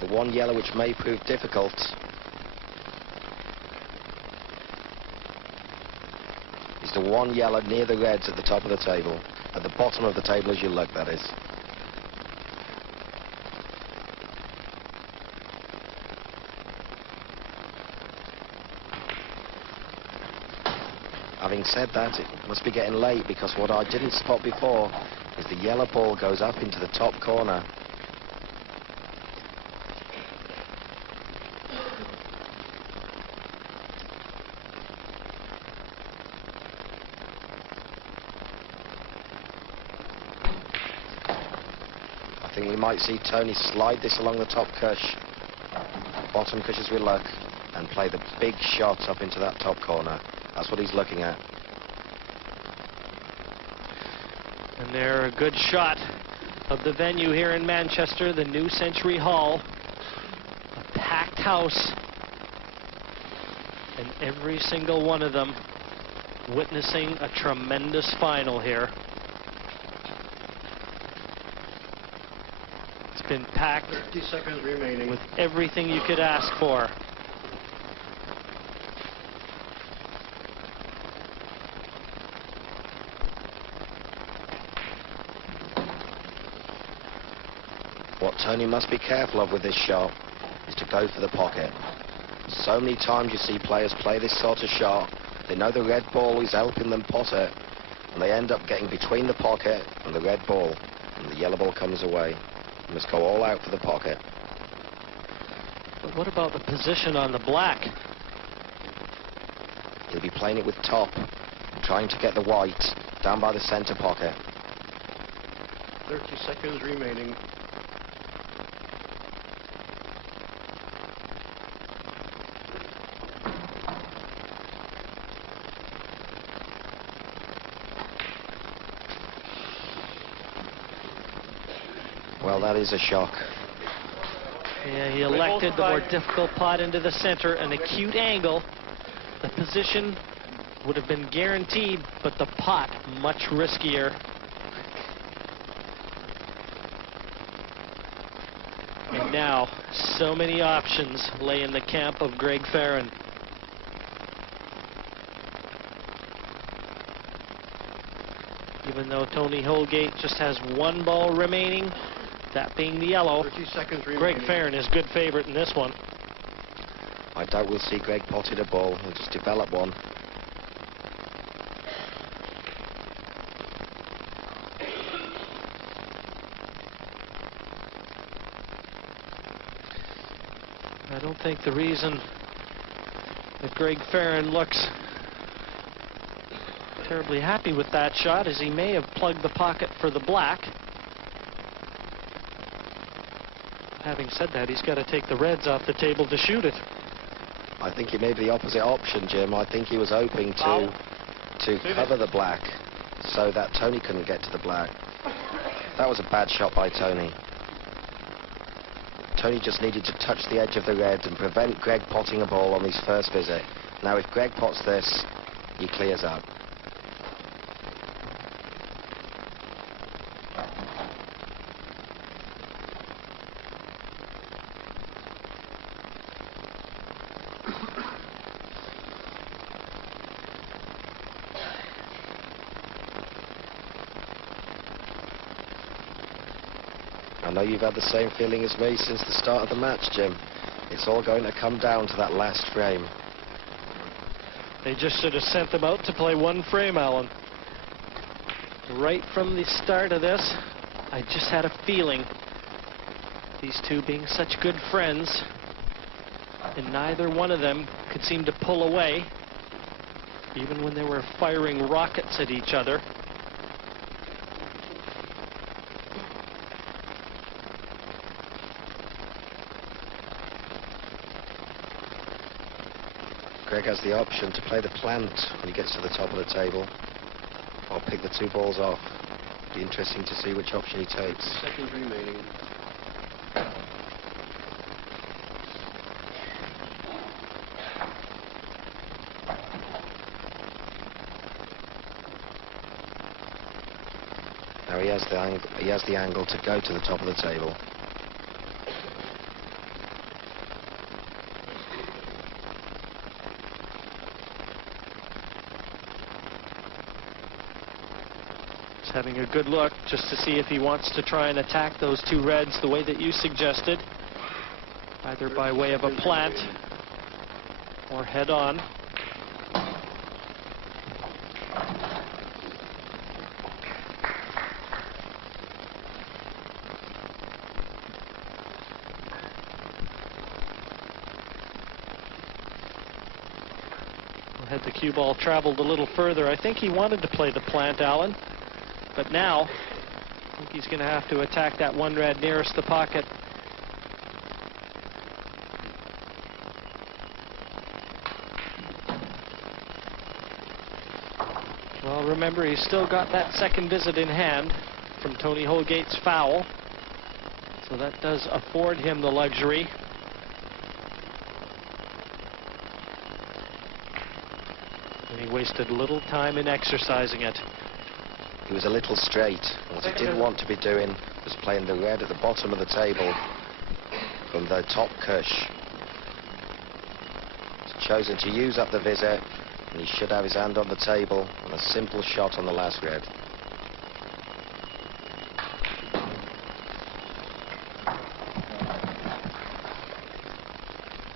The one yellow which may prove difficult is the one yellow near the reds at the top of the table. At the bottom of the table as you look, that is. Having said that, it must be getting late, because what I didn't spot before is the yellow ball goes up into the top corner. I think we might see Tony slide this along the top cush, bottom cush as we look, and play the big shot up into that top corner. That's what he's looking at. And they're a good shot of the venue here in Manchester, the New Century Hall. A packed house. And every single one of them witnessing a tremendous final here. It's been packed 30 seconds remaining. with everything you could ask for. What Tony must be careful of with this shot is to go for the pocket. So many times you see players play this sort of shot, they know the red ball is helping them pot it, and they end up getting between the pocket and the red ball, and the yellow ball comes away. You must go all out for the pocket. But what about the position on the black? He'll be playing it with top, trying to get the white down by the centre pocket. 30 seconds remaining. Well, that is a shock. Yeah, he elected the more difficult pot into the center, an acute angle. The position would have been guaranteed, but the pot much riskier. And now, so many options lay in the camp of Greg Farren. Even though Tony Holgate just has one ball remaining, that being the yellow, 30 seconds remaining. Greg Farren is good favorite in this one. I doubt we'll see Greg potted a ball. He'll just develop one. I don't think the reason that Greg Farren looks terribly happy with that shot is he may have plugged the pocket for the black. Having said that, he's got to take the reds off the table to shoot it. I think he made the opposite option, Jim. I think he was hoping to cover the black so that Tony couldn't get to the black. That was a bad shot by Tony. Tony just needed to touch the edge of the red and prevent Greg potting a ball on his first visit. Now if Greg pots this, he clears up. I know you've had the same feeling as me since the start of the match, Jim. It's all going to come down to that last frame. They just should have sent them out to play one frame, Alan. Right from the start of this, I just had a feeling, these two being such good friends, and neither one of them could seem to pull away, even when they were firing rockets at each other. Greg has the option to play the plant when he gets to the top of the table, or pick the two balls off. Be interesting to see which option he takes. Seconds remaining. Now he has the angle to go to the top of the table. Having a good look just to see if he wants to try and attack those two reds the way that you suggested, either by way of a plant or head on. Had the cue ball traveled a little further, I think he wanted to play the plant, Alan. But now, I think he's going to have to attack that one red nearest the pocket. Well, remember, he's still got that second visit in hand from Tony Holgate's foul. So that does afford him the luxury. And he wasted little time in exercising it. He was a little straight. What he didn't want to be doing was playing the red at the bottom of the table from the top cush. He's chosen to use up the visit, and he should have his hand on the table on a simple shot on the last red.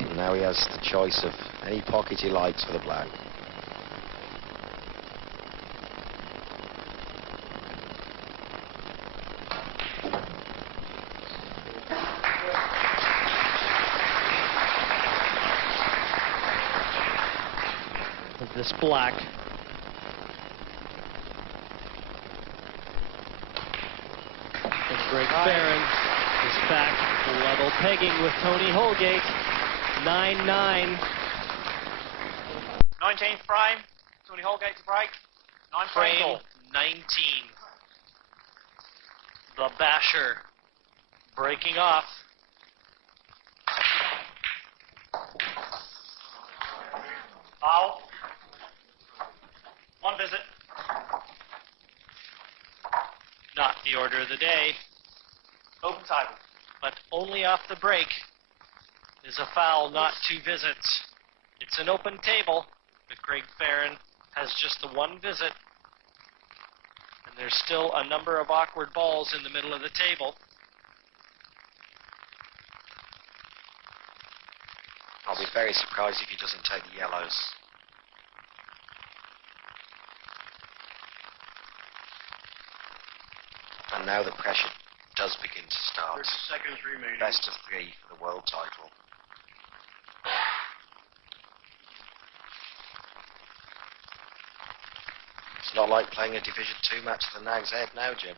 And now he has the choice of any pocket he likes for the black. This black. And Greg Farren is back level pegging with Tony Holgate. 9-9. 19th frame. Tony Holgate to break. 9 frame. Frame 19. The basher breaking off. Foul. One visit. Not the order of the day, Open table. but only off the break is a foul, not two visits. It's an open table, but Greg Farren has just the one visit. And there's still a number of awkward balls in the middle of the table. I'll be very surprised if he doesn't take the yellows. And now the pressure does begin to start. 30 seconds remaining. Best of 3 for the world title. It's not like playing a Division 2 match at the Nag's Head now, Jim.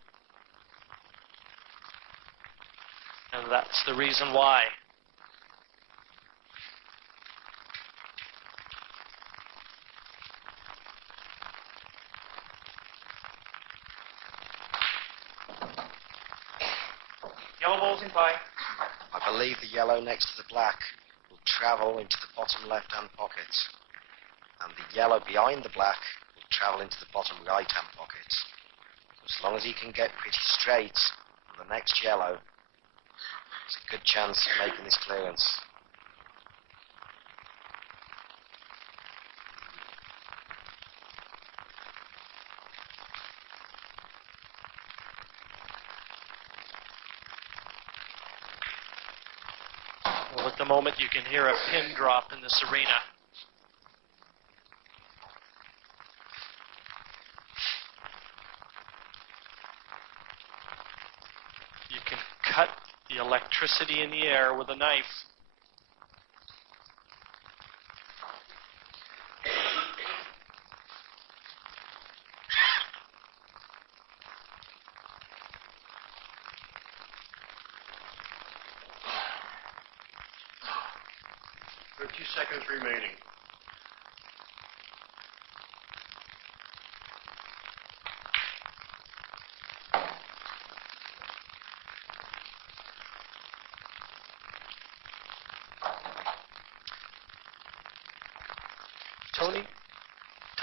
And that's the reason why. Yellow ball's in play. I believe the yellow next to the black will travel into the bottom left-hand pocket, and the yellow behind the black will travel into the bottom right-hand pocket. So as long as he can get pretty straight on the next yellow, there's a good chance of making this clearance. Well, at the moment you can hear a pin drop in this arena. You can cut the electricity in the air with a knife. Seconds remaining.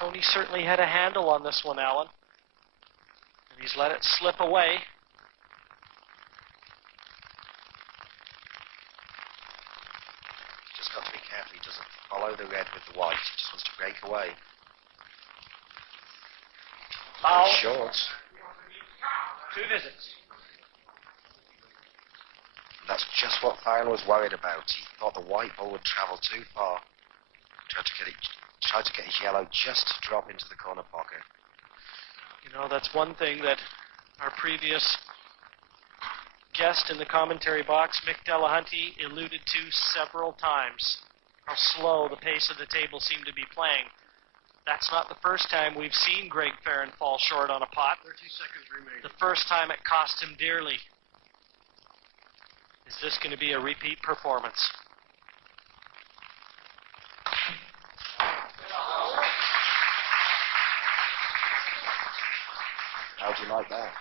Tony certainly had a handle on this one, Alan. And he's let it slip away. Just got to be careful he doesn't follow the red with the white. He just wants to break away. Foul. Short. 2 visits. That's just what Farren was worried about. He thought the white ball would travel too far. Tried to get his yellow just to drop into the corner pocket. You know, that's one thing that our previous guest in the commentary box, Mick Delahunty, alluded to several times. How slow the pace of the table seemed to be playing. That's not the first time we've seen Greg Farren fall short on a pot. 30 seconds remaining. The first time it cost him dearly. Is this going to be a repeat performance? How do you like that?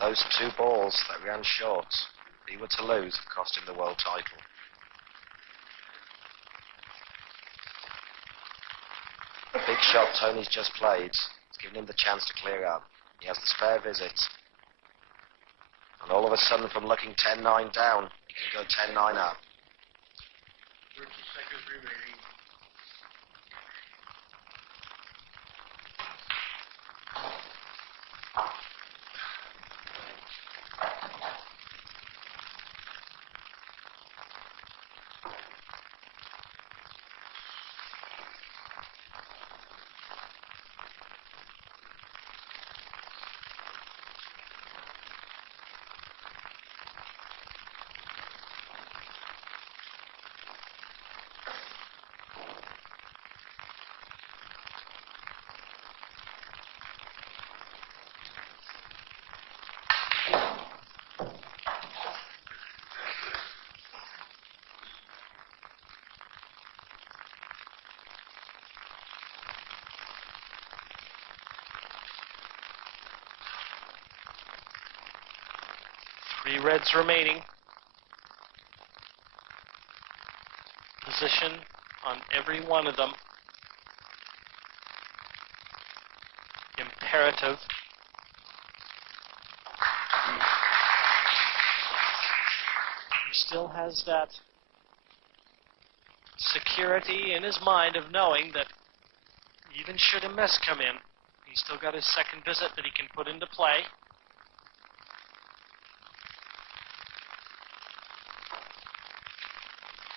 Those 2 balls that ran short, if he were to lose, have cost him the world title. The big shot Tony's just played has given him the chance to clear up. He has the spare visit. And all of a sudden, from looking 10-9 down, he can go 10-9 up. 30 seconds remaining. Three reds remaining. Position on every one of them. Imperative. He still has that security in his mind of knowing that even should a miss come in, he's still got his second visit that he can put into play.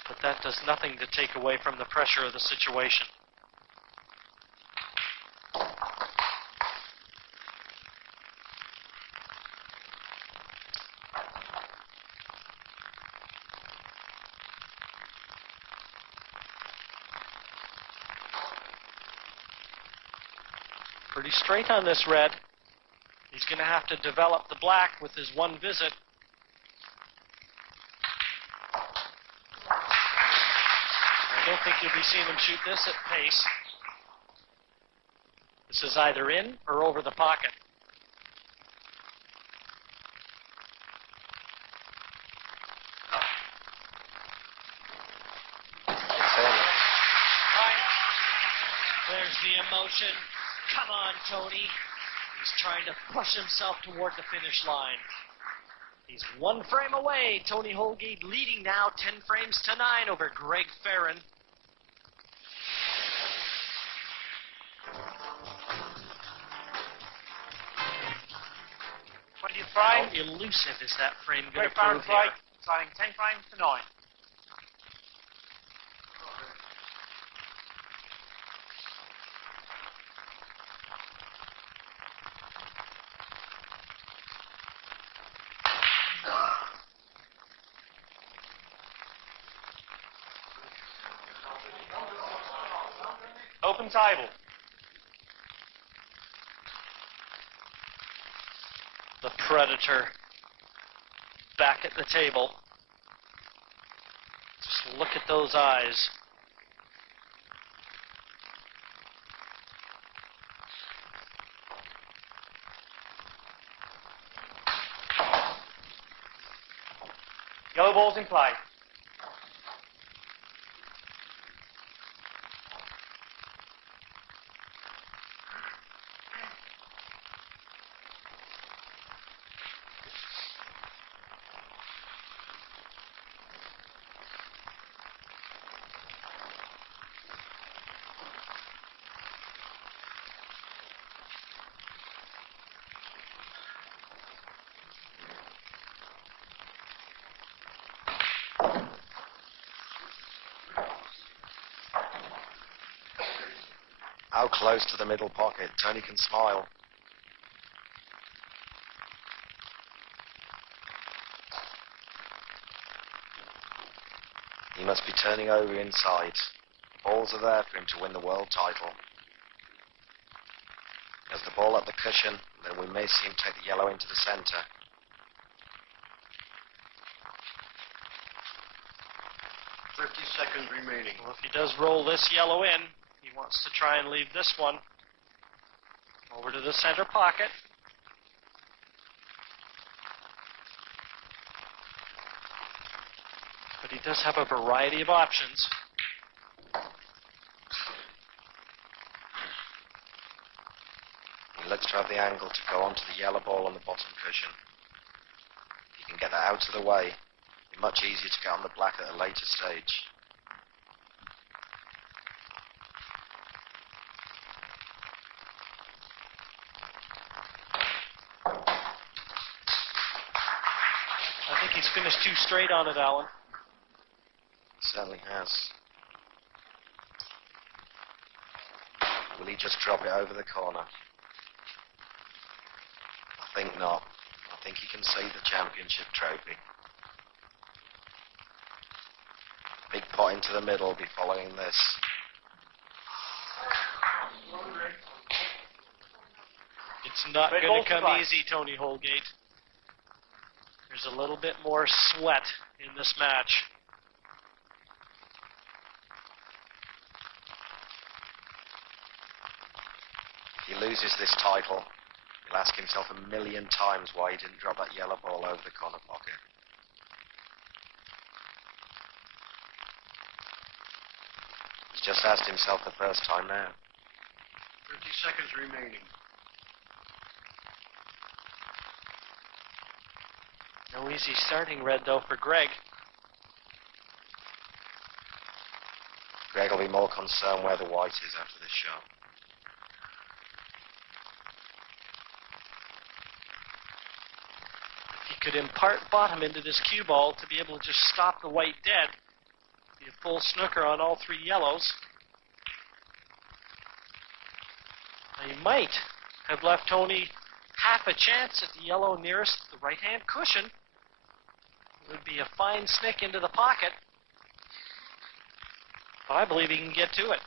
But that does nothing to take away from the pressure of the situation. Pretty straight on this red. He's going to have to develop the black with his one visit. I don't think you'll be seeing him shoot this at pace. The This is either in or over the pocket. There's the emotion. Come on, Tony. He's trying to push himself toward the finish line. He's 1 frame away. Tony Holgate leading now 10 frames to 9 over Greg Farren. How elusive is that frame going to prove here? Signing 10 frames to 9. Open table. The Predator back at the table. Just look at those eyes. Yellow ball's in play. How close to the middle pocket. Tony can smile. He must be turning over inside. Balls are there for him to win the world title. Has the ball at the cushion, then we may see him take the yellow into the centre. Seconds remaining. Well, if he does roll this yellow in, he wants to try and leave this one over to the center pocket. But he does have a variety of options. He looks to have the angle to go onto the yellow ball on the bottom cushion. If he can get that out of the way, it'll be much easier to get on the black at a later stage. I think he's finished 2 straight on it, Alan. Certainly has. Will he just drop it over the corner? I think not. I think he can save the championship trophy. Big pot into the middle will be following this. It's not going to come easy, Tony Holgate. There's a little bit more sweat in this match. If he loses this title, he'll ask himself 1,000,000 times why he didn't drop that yellow ball over the corner pocket. He's just asked himself the first time now. 30 seconds remaining. No easy starting red, though, for Greg. Greg will be more concerned where the white is after this shot. If he could impart bottom into this cue ball to be able to just stop the white dead, be a full snooker on all 3 yellows. Now, he might have left Tony half a chance at the yellow nearest the right-hand cushion. It would be a fine snick into the pocket. But I believe he can get to it.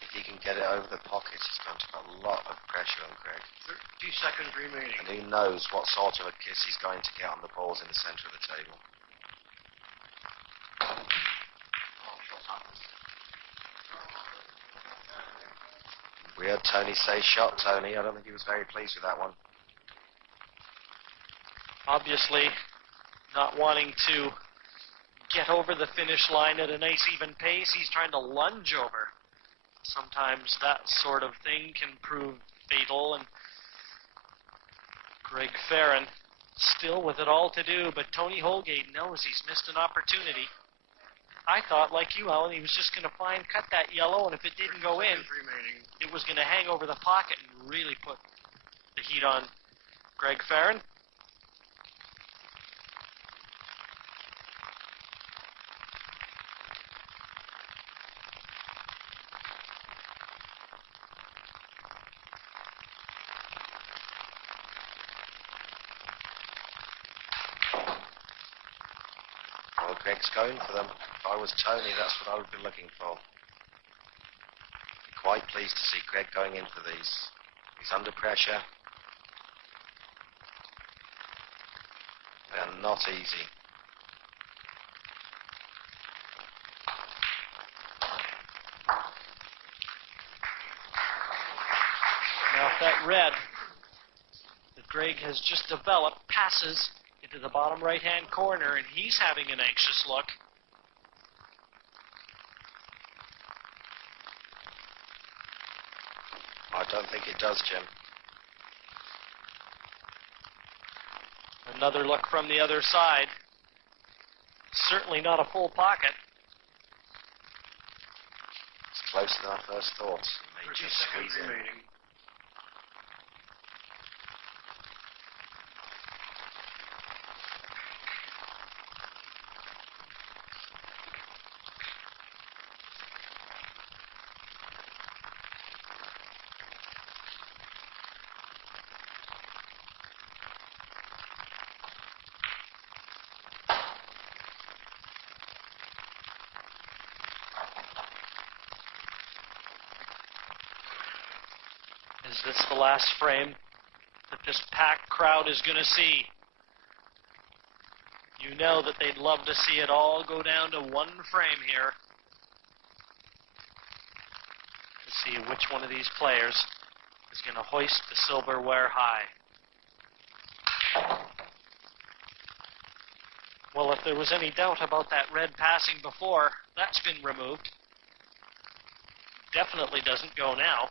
If he can get it over the pocket, he's going to put a lot of pressure on Greg. 30 seconds remaining. And who knows what sort of a kiss he's going to get on the balls in the centre of the table. We heard Tony say shot, Tony. I don't think he was very pleased with that one. Obviously not wanting to get over the finish line at a nice even pace. He's trying to lunge over. Sometimes that sort of thing can prove fatal, and Greg Farren still with it all to do, but Tony Holgate knows he's missed an opportunity. I thought, like you, Alan, he was just going to cut that yellow, and if it didn't go in, it was going to hang over the pocket and really put the heat on Greg Farren. Well, Greg's going for them. If I was Tony, that's what I would be looking for. Quite pleased to see Greg going in for these. He's under pressure. They are not easy. Now, if that red that Greg has just developed passes into the bottom right-hand corner, and he's having an anxious look. I don't think it does, Jim. Another look from the other side. Certainly not a full pocket. It's closer than I first thought. He may 30 just seconds squeeze in. remaining. Is this the last frame that this packed crowd is going to see? You know that they'd love to see it all go down to one frame here. To see which one of these players is going to hoist the silverware high. Well, if there was any doubt about that red passing before, that's been removed. Definitely doesn't go now.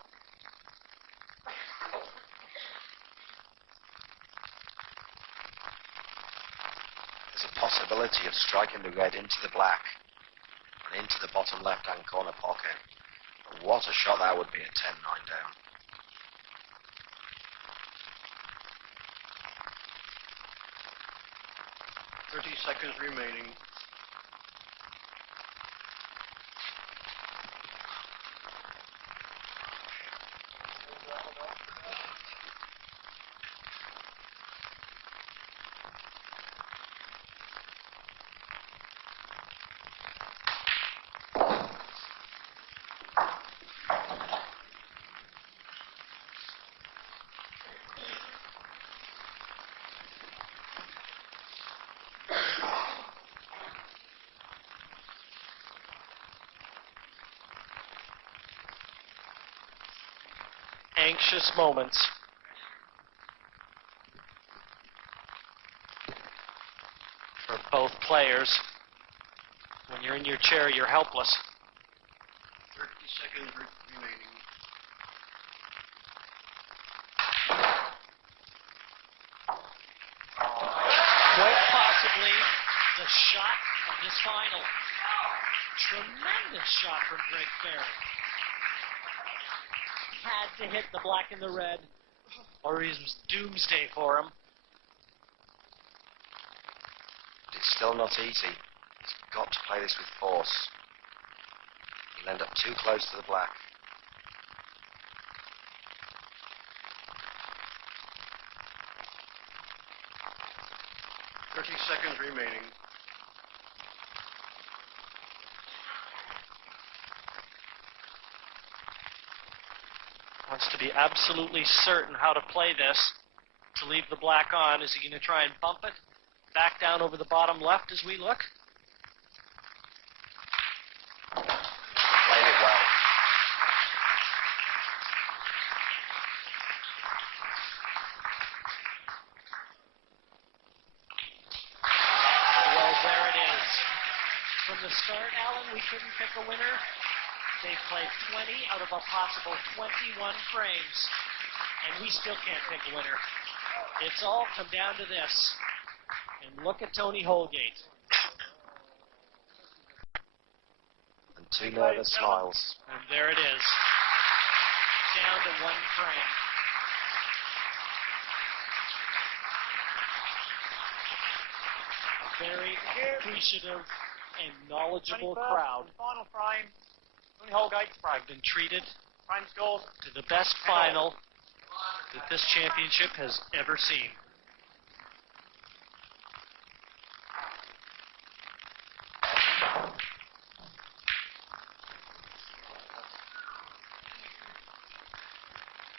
There's a possibility of striking the red into the black and into the bottom left-hand corner pocket. But what a shot that would be at 10-9 down. Thirty seconds remaining. Anxious moments. For both players. When you're in your chair, you're helpless. 30 seconds remaining. Quite possibly the shot of this final. Tremendous shot from Greg Farren. Had to hit the black and the red, or it was doomsday for him. It's still not easy. He's got to play this with force. He'll end up too close to the black. Thirty seconds remaining. Wants to be absolutely certain how to play this to leave the black on. Is he going to try and bump it back down over the bottom left as we look? Played it well. Well, there it is. From the start, Alan, we couldn't pick a winner. They played 20 out of a possible 21 frames, and we still can't pick a winner. It's all come down to this. And look at Tony Holgate. And two nervous smiles. And there it is. Down to one frame. A very appreciative and knowledgeable crowd. Final frame. Tony Holgate. I've been treated Frame scores. to the best final that this championship has ever seen.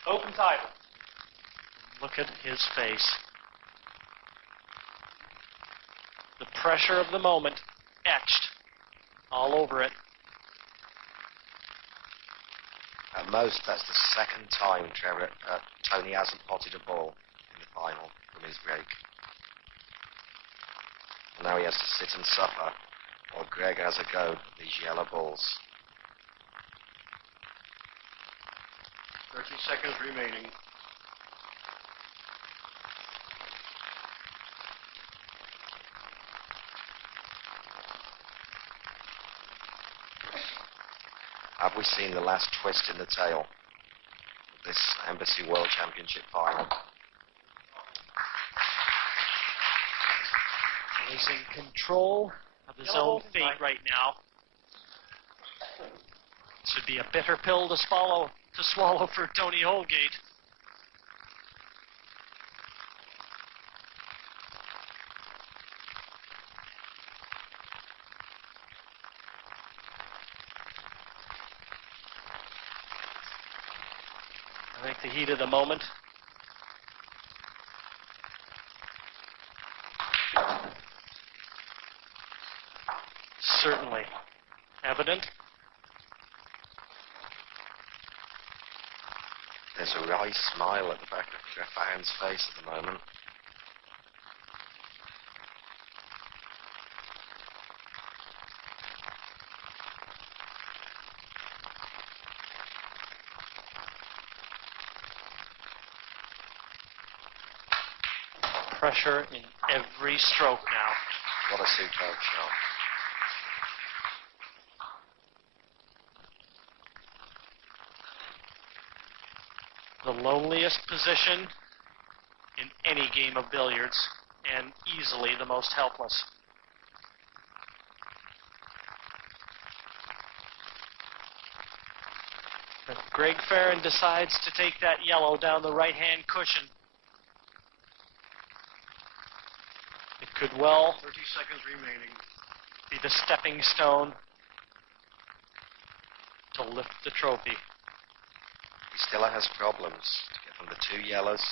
Open table. Look at his face. The pressure of the moment etched all over it. At most, that's the second time Tony hasn't potted a ball in the final from his break. And now he has to sit and suffer while Greg has a go at these yellow balls. 30 seconds remaining. Have we seen the last twist in the tail of this Embassy World Championship final? He's in control of his own fate right now. Should be a bitter pill to swallow for Tony Holgate. I think the heat of the moment. Certainly evident. There's a wry smile at the back of Farren's face at the moment. Pressure in every stroke now. What a superb shot. The loneliest position in any game of billiards, and easily the most helpless. If Greg Farren decides to take that yellow down the right-hand cushion, it could well 30 seconds remaining. be the stepping stone to lift the trophy. He still has problems to get from the two yellows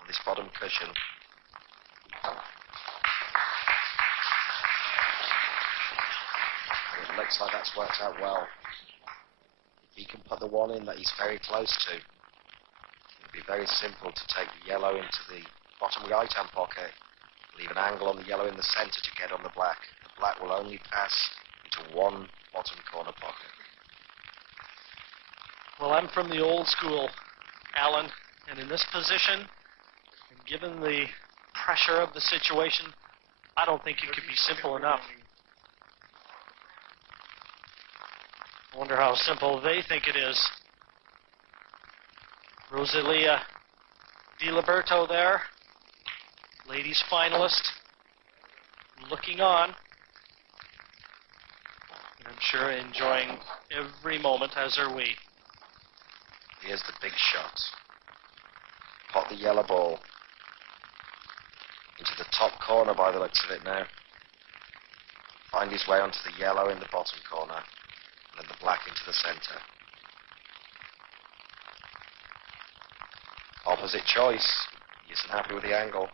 on this bottom cushion. And it looks like that's worked out well. If he can put the one in that he's very close to, it'd be very simple to take the yellow into the bottom right-hand pocket, leave an angle on the yellow in the centre to get on the black. The black will only pass into one bottom corner pocket. Well, I'm from the old school, Alan, and in this position, and given the pressure of the situation, I don't think it could be simple enough. I wonder how simple they think it is. Rosalia Di Liberto there, ladies finalist, looking on, and I'm sure enjoying every moment, as are we. Here's the big shot. Pot the yellow ball into the top corner by the looks of it now. Find his way onto the yellow in the bottom corner, and then the black into the centre. opposite choice. He isn't happy with the angle.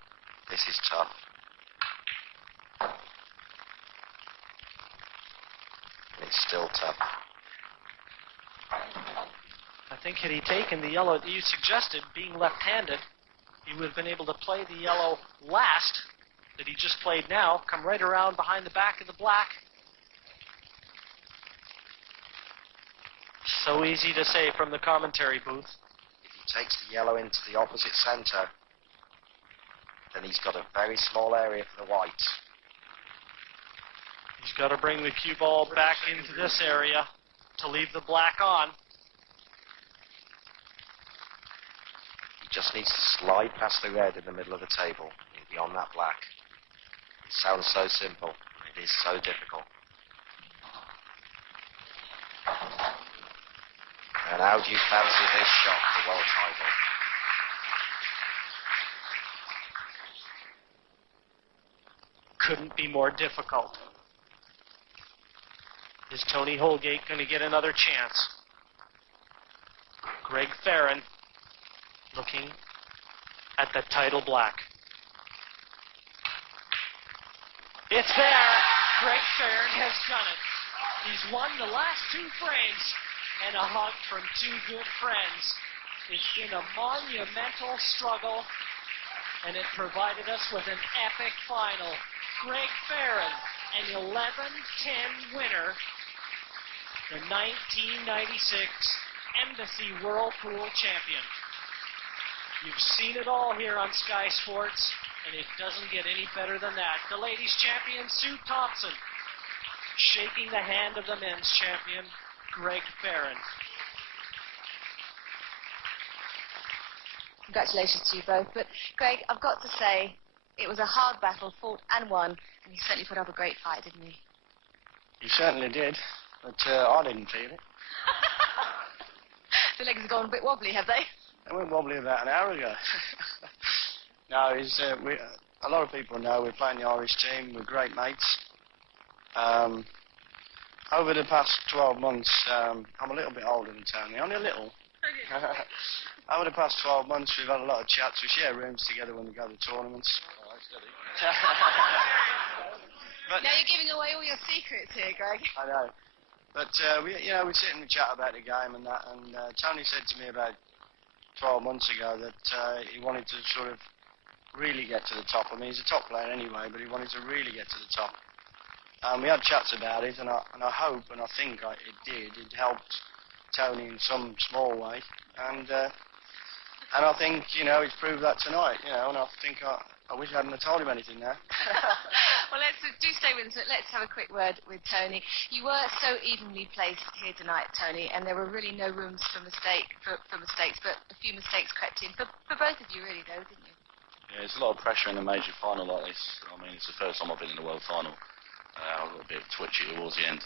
This is tough. It's still tough. I think had he taken the yellow that you suggested, being left-handed, he would have been able to play the yellow last that he just played now, come right around behind the back of the black. So easy to say from the commentary booth. If he takes the yellow into the opposite centre, then he's got a very small area for the white. He's got to bring the cue ball back into this area to leave the black on. He just needs to slide past the red in the middle of the table. He'll be on that black. It sounds so simple. It is so difficult. And how do you fancy this shot for world title? Couldn't be more difficult. Is Tony Holgate going to get another chance? Greg Farren looking at the title black. It's there. Greg Farren has done it. He's won the last two frames, and a hug from two good friends. It's been a monumental struggle, and it provided us with an epic final. Greg Farren, an 11-10 winner, the 1996 Embassy Whirlpool champion. You've seen it all here on Sky Sports, and it doesn't get any better than that. The ladies' champion, Sue Thompson, shaking the hand of the men's champion, Greg Farren. Congratulations to you both. But, Greg, I've got to say, it was a hard battle, fought and won, and he certainly put up a great fight, didn't he? He certainly did, but I didn't feel it. The legs have gone a bit wobbly, have they? They went wobbly about an hour ago. No, a lot of people know we're playing the Irish team. We're great mates. Over the past 12 months, I'm a little bit older than Tony, only a little. Over the past 12 months, we've had a lot of chats. We share rooms together when we go to tournaments. But now you're giving away all your secrets here, Greg. I know. But, we sit and we chat about the game and that, and Tony said to me about 12 months ago that he wanted to sort of really get to the top. I mean, he's a top player anyway, but he wanted to really get to the top. We had chats about it, and I hope and I think it did. It helped Tony in some small way, and I think he's proved that tonight. And I think I wish I hadn't told him anything now. Well, do stay with us. Let's have a quick word with Tony. You were so evenly placed here tonight, Tony, and there were really no rooms for mistakes, but a few mistakes crept in for both of you, really, though, didn't you? Yeah, it's a lot of pressure in a major final like this. I mean, it's the first time I've been in a world final. I got a bit twitchy towards the end.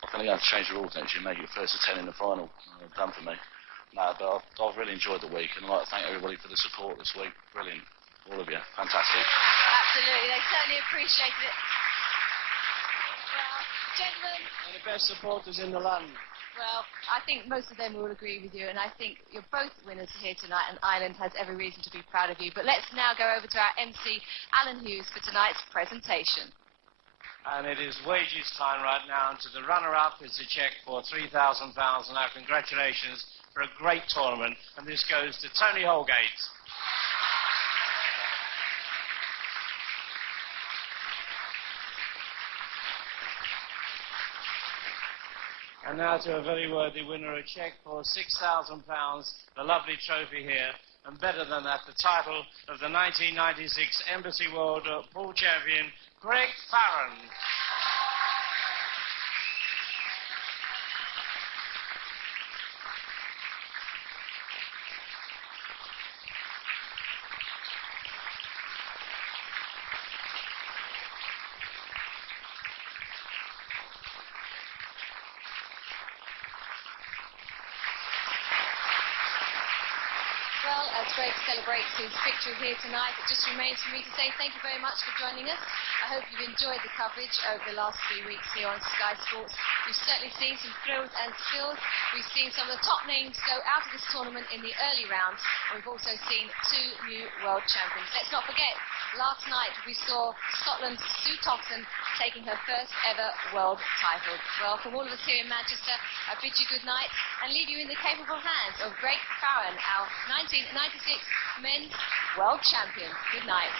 I think I'm going to have to change the rules next year, make it first to 10 in the final. Done for me. No, but I've really enjoyed the week, and I'd like to thank everybody for the support this week. Brilliant. All of you. Fantastic. Absolutely. They certainly appreciated it. Well, gentlemen. They're the best supporters in the land. Well, I think most of them will agree with you, and I think you're both winners here tonight, and Ireland has every reason to be proud of you. But let's now go over to our MC, Alan Hughes, for tonight's presentation. And it is wages time right now, and to the runner-up is a cheque for £3,000. And our congratulations for a great tournament, and this goes to Tony Holgate. And now to a very worthy winner, a cheque for £6,000, the lovely trophy here, and better than that, the title of the 1996 Embassy World Pool Champion, Greg Farren. Well, as Greg celebrates his victory here tonight, it just remains for me to say thank you very much for joining us. I hope you've enjoyed the coverage over the last 3 weeks here on Sky Sports. We've certainly seen some thrills and spills. We've seen some of the top names go out of this tournament in the early rounds, and we've also seen 2 new world champions. Let's not forget, last night we saw Scotland's Sue Thompson taking her first ever world title. Well, from all of us here in Manchester, I bid you good night and leave you in the capable hands of Greg Farren, our 1996 men's world champion. Good night.